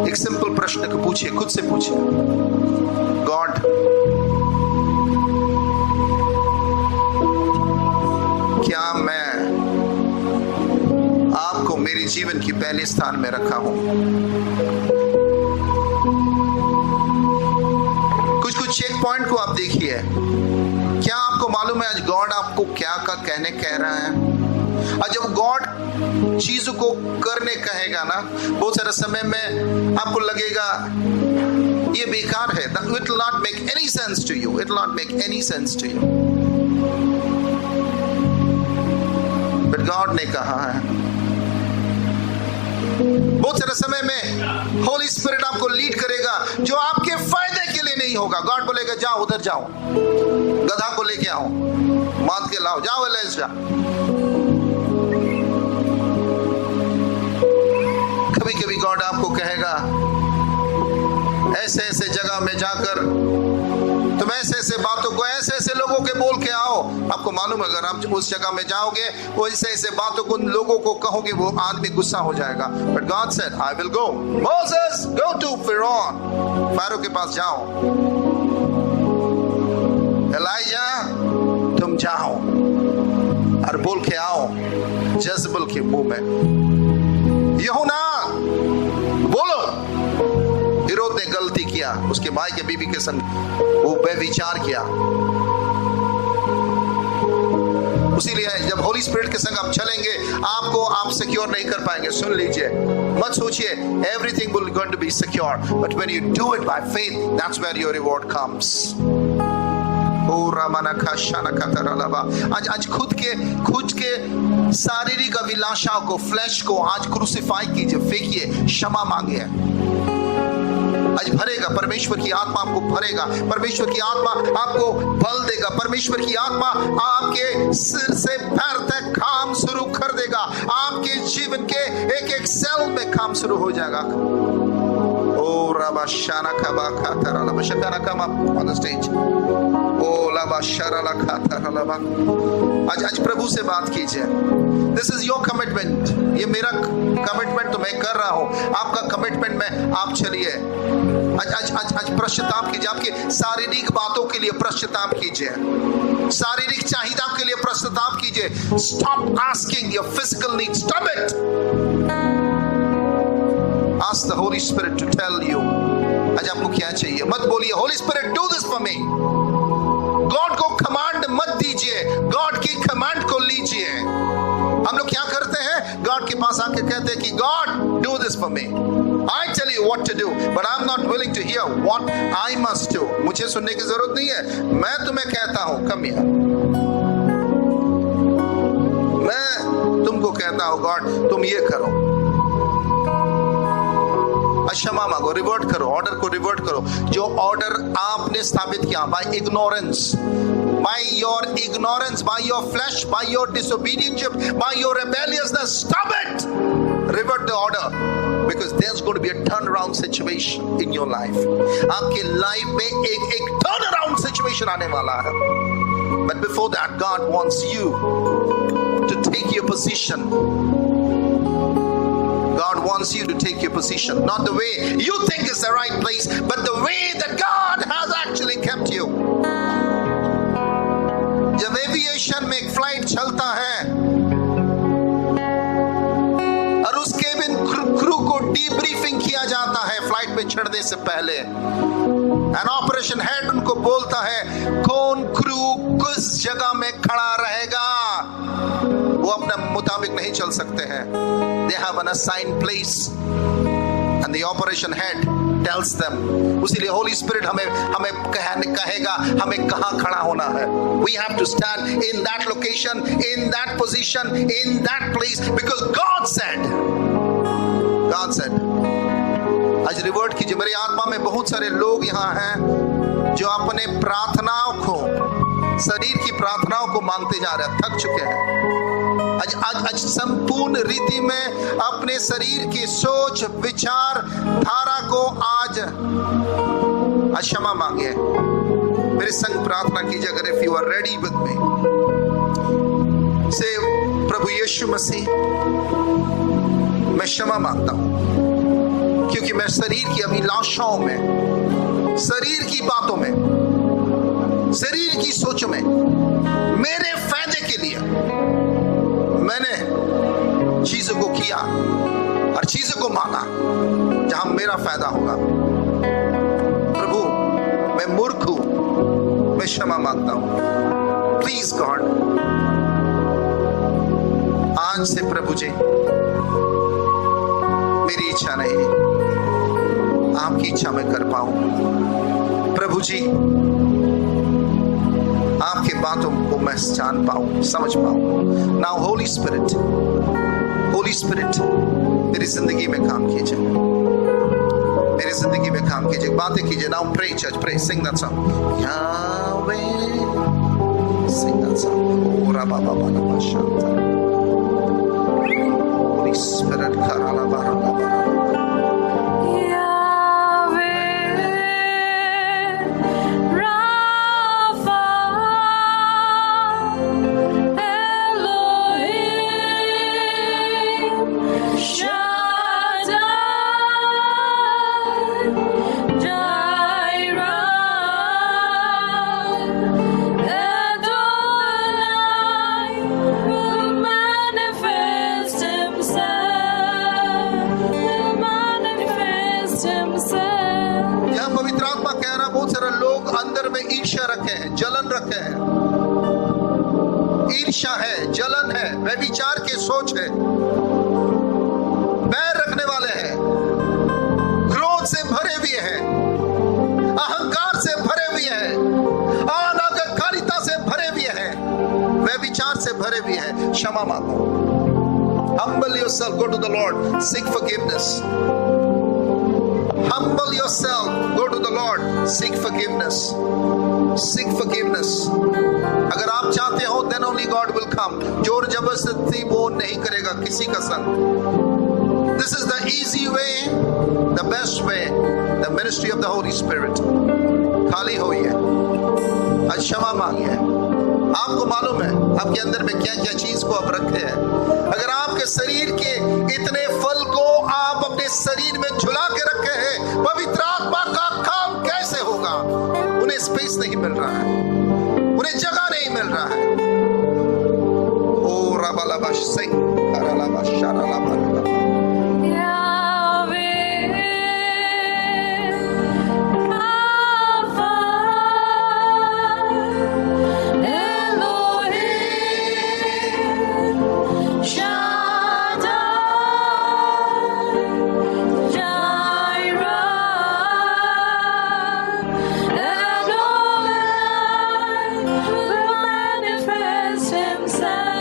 एक सिंपल प्रश्न को पूछिए, खुद से पूछिए, गॉड क्या मैं आपको मेरे जीवन की पहले स्थान में रखा हूं? कुछ चेक पॉइंट को आप देखिए। क्या आपको मालूम है आज गॉड आपको क्या कहने कह रहा है? और जब गॉड चीजों को करने कहेगा ना, बहुत सारे समय में आपको लगेगा ये बेकार है, it will not make any sense to you, it will not make any sense to you, but God ने कहा है। बहुत सारे समय में होली स्पिरिट आपको लीड करेगा जो आपके फायदे के लिए नहीं होगा। गॉड बोलेगा जाओ उधर जाओ, गधा को लेके आओ, बांध के लाओ, जाओ ले जा। कभी कभी गॉड आपको कहेगा ऐसे ऐसे जगह में जाकर तुम ऐसे ऐसे बातों को ऐसे ऐसे लोगों के बोल के आओ। आपको मालूम है अगर आप उस जगह में जाओगे, वो ऐसे ऐसे बातों को लोगों को कहोगे, वो आदमी गुस्सा हो जाएगा। But God said I will go, Moses go to फिरौन, फारो के पास जाओ, एलाइजा तुम जाओ और बोल के आओ जज़बल के मुंह में, यूहन्ना बोलो हेरोद ने गलती किया, उसके भाई के बीवी के संग वो बेविचार किया। इसीलिए जब होली स्पिरिट के संग आप चलेंगे, आपको आप सिक्योर नहीं कर पाएंगे। सुन लीजिए, मत सोचिए everything will going to be secure, but when you do it by faith, that's where your reward comes. आज खुद के शारीरिक अभिलाषाओं को, फ्लैश को आज क्रूसिफाई कीजिए, फेंकिए, क्षमा मांगिए। आज भरेगा, परमेश्वर की आत्मा आपको भरेगा, परमेश्वर की आत्मा आपको बल देगा, परमेश्वर की आत्मा आपके सिर से पैर तक काम शुरू कर देगा, आपके जीवन के एक एक सेल में काम शुरू हो जाएगा। ओ रबा शाना कबा खाता रबा शकाना कम ऑन द स्टेज। ओ लबा शराला खाता रबा। आज प्रभु से बात कीजिए। दिस इज योर कमिटमेंट, ये मेरा कमिटमेंट तो मैं कर रहा हूं, आपका कमिटमेंट में आप चलिए। आज पश्चाताप कीजिए, आपके शारीरिक बातों के लिए पश्चाताप कीजिए, शारीरिक चाहिदा के लिए पश्चाताप कीजिए। Stop asking your physical needs, stop it. Ask the Holi Spirit to tell you आज आपको क्या चाहिए। मत बोलिए Holy Spirit do this for me. God को कमांड मत दीजिए, गॉड की कमांड को लीजिए। हम लोग क्या करते हैं, गॉड के पास आके कहते हैं कि God do this for me, I tell you what to do, but I'm not willing to hear what I must do. मुझे सुनने की जरूरत नहीं है, मैं तुम्हें कहता हूं, come here। मैं तुमको कहता हो गॉड तुम ये करो, क्षमा मांगो, रिवर्ट करो, ऑर्डर को रिवर्ट करो। जो ऑर्डर आपने स्थापित किया by ignorance, by your ignorance, by your flesh, by your disobedience, by your rebelliousness, stop it, revert the order, because there's going to be a turnaround situation in your life. आपके life में एक turnaround situation आने वाला है, but before that God wants you to take your position. God wants you to take your position, not the way you think is the right place, but the way that God has actually kept you. जब aviation में एक flight चलता है और उस cabin crew को debriefing किया जाता है फ्लाइट पे चढ़ने से पहले, एंड ऑपरेशन हेड उनको बोलता है कौन क्रू किस जगह में खड़ा रहेगा, वो अपने मुताबिक नहीं चल सकते हैं। They have an assigned place and the operation head tells them. उसीलिए होली स्पिरिट हमें कहेगा हमें कहाँ खड़ा होना है। We have to stand in that location, in that position, in that place, because God said. आज रिवर्ट कीजिए। मेरी आत्मा में बहुत सारे लोग यहाँ हैं जो अपने प्रार्थनाओं को, शरीर की प्रार्थनाओं को मांगते जा रहे हैं, थक चुके हैं। आज संपूर्ण रीति में अपने शरीर की सोच विचार धारा को आज क्षमा मांगे। मेरे संग प्रार्थना कीजिए, अगर if you are ready with me, say प्रभु यीशु मसीह मैं क्षमा मांगता हूं क्योंकि मैं शरीर की अभिलाषाओं में, शरीर की बातों में, शरीर की सोचों में मेरे फायदे के लिए मैंने चीजों को किया और चीजों को मांगा जहां मेरा फायदा होगा। प्रभु मैं मूर्ख हूं, मैं क्षमा मांगता हूं। प्लीज गॉड, आज से प्रभु जी मेरी इच्छा नहीं, आपकी इच्छा मैं कर पाऊं। प्रभु जी आपके बातों को मैं जान पाऊं, समझ पाऊं। नाउ होली स्पिरिट मेरी जिंदगी में काम कीजिए, मेरी जिंदगी में काम कीजिए, बातें कीजिए। Now pray church, pray, sing that song, Yahweh sing that song. ओरा बाबा बाला शांता, होली स्पिरिट कराला बारा बारा। ईर्ष्या रखे हैं, जलन रखे हैं, ईर्ष्या है, जलन है, व्यभिचार की सोच है, बैर रखने वाले हैं, क्रोध से भरे हुए हैं, अहंकार से भरे हुए हैं, अनाज्ञाकारिता से भरे हुए हैं, व्यभिचार से भरे हुए हैं। क्षमा मांगो। Humble yourself, go to the Lord, seek forgiveness. Humble yourself, go to the Lord, seek forgiveness. Seek forgiveness. अगर आप चाहते हो, then only God will come. जोर जबरदस्ती वो नहीं करेगा किसी का संग। This is the easy way, the best way, the ministry of the Holy Spirit. खाली होइए, आज क्षमा मांगिए। आपको मालूम है आपके अंदर में क्या क्या चीज को आप रखे हैं। अगर आपके शरीर के इतने फल को आप अपने शरीर में झुला के रखे हैं, पवित्र आत्मा का काम कैसे होगा? उन्हें स्पेस नहीं मिल रहा है, उन्हें जगह नहीं मिल रहा है। ओ रबाला सिंह कराला शाराला बाराला। Manifest himself.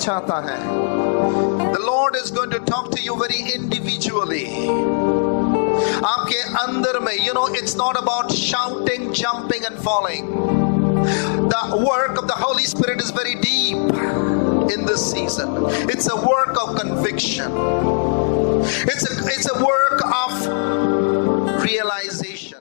चाहता है. The Lord is going to talk to you very individually. आपके अंदर में, it's not about shouting, jumping and falling. The work of the Holy Spirit is very deep in this season. It's a work of conviction. It's a work of realization.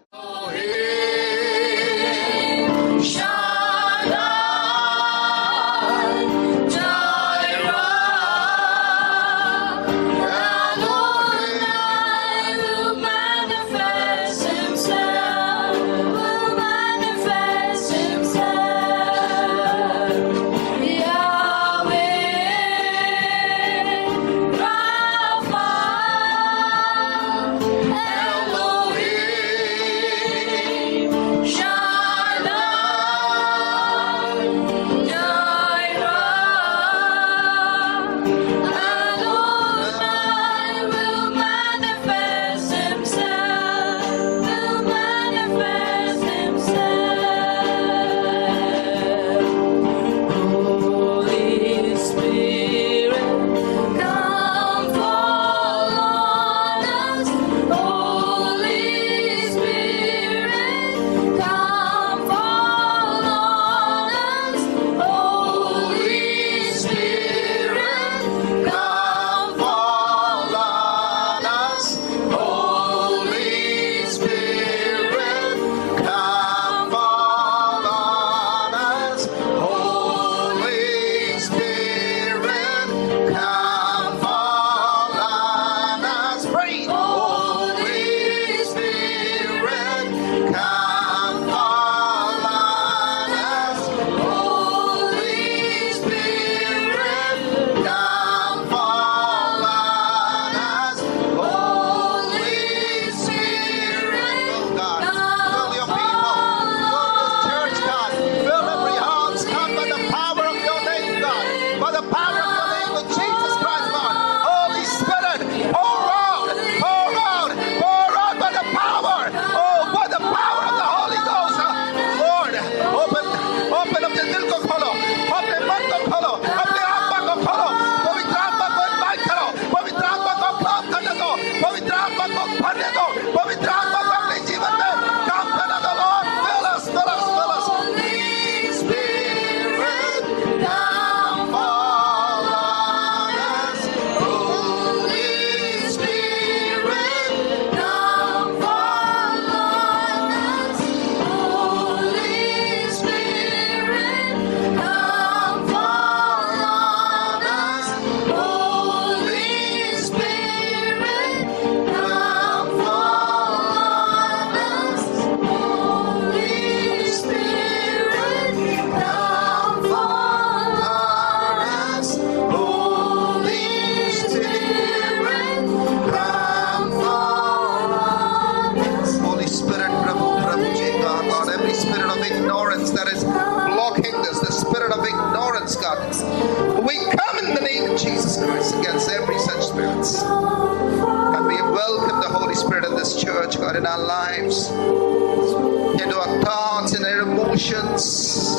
God, in our lives, into our thoughts and our emotions,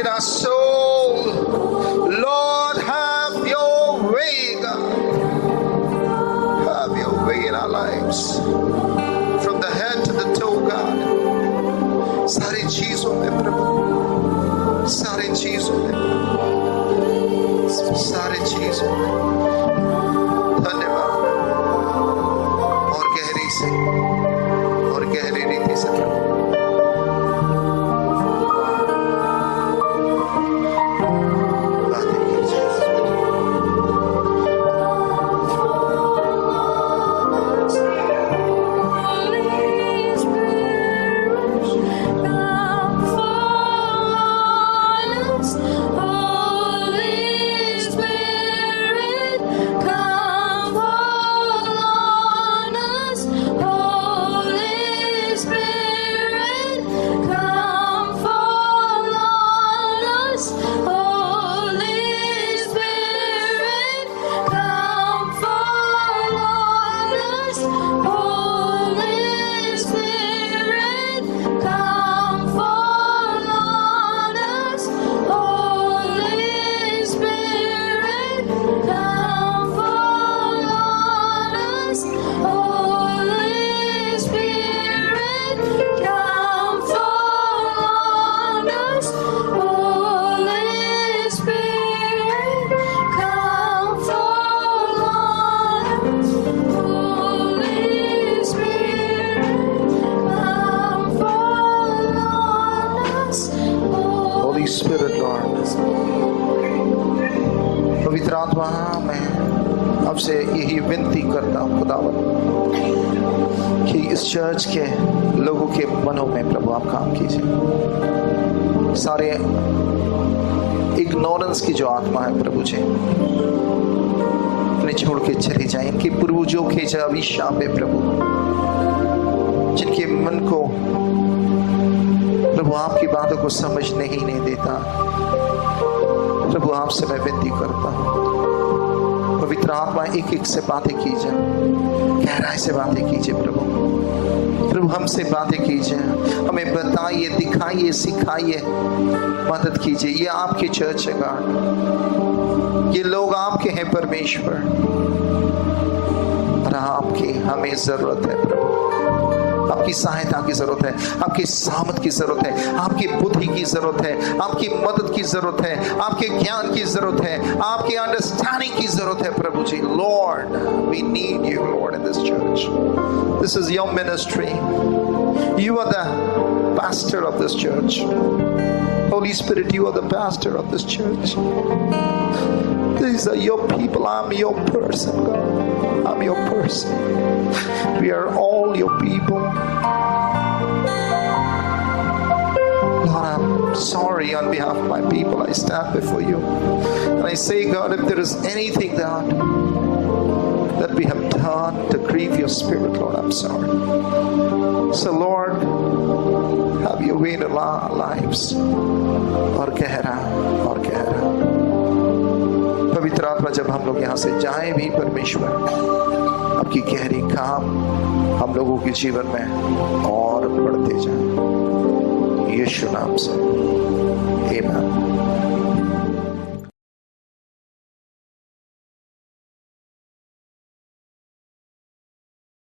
in our soul. Lord, have your way, God. Have your way in our lives, from the head to the toe, God. सारी चीजों में प्रभु, सारी चीजों में, सारी चीजों में धन्यवाद। और गहरी से और गहरी रीति से प्रभु बातें कीजिए। Holy Spirit, आत्मा मैं आपसे यही विनती करता हूँ खुदावन कि इस चर्च के लोगों के मनों में प्रभु आप काम कीजिए। सारे इग्नोरेंस की जो आत्मा है प्रभु जी उन्हें छोड़ के चले जाए। इनके पूर्वजों के जो अभिशाप है प्रभु, जिनके मन को प्रभु आपकी बातों को समझने ही नहीं देता, प्रभु आपसे मैं विनती करता हूँ पवित्र आत्मा एक एक से बातें कीजिए, गहराई से बातें कीजिए प्रभु। प्रभु हमसे बातें कीजिए, हमें बताइए, दिखाइए, सिखाइए, मदद कीजिए। ये आपकी चर्च है गॉड, ये लोग आपके हैं परमेश्वर, और आपकी हमें जरूरत है प्रभु। आपकी सहायता की जरूरत है, आपकी सामर्थ की जरूरत है, आपकी बुद्धि की जरूरत है, आपकी मदद की जरूरत है, आपके ज्ञान की जरूरत है, आपकी अंडरस्टैंडिंग की जरूरत है प्रभु जी। Lord we need you Lord in this church. This is your ministry, you are the pastor of this church. Holy Spirit, you are the pastor of this church. These are your people. I'm your person, God. I'm your person. We are all your people. Lord, I'm sorry on behalf of my people. I stand before you and I say, God, if there is anything that we have done to grieve your spirit, Lord, I'm sorry. So Lord, have your way in our lives. और गहरा पवित्र आत्मा जब हम लोग यहाँ से जाएं भी परमेश्वर, आपकी गहरी काम हम लोगों के जीवन में और बढ़ते जाए, यीशु नाम से आमीन।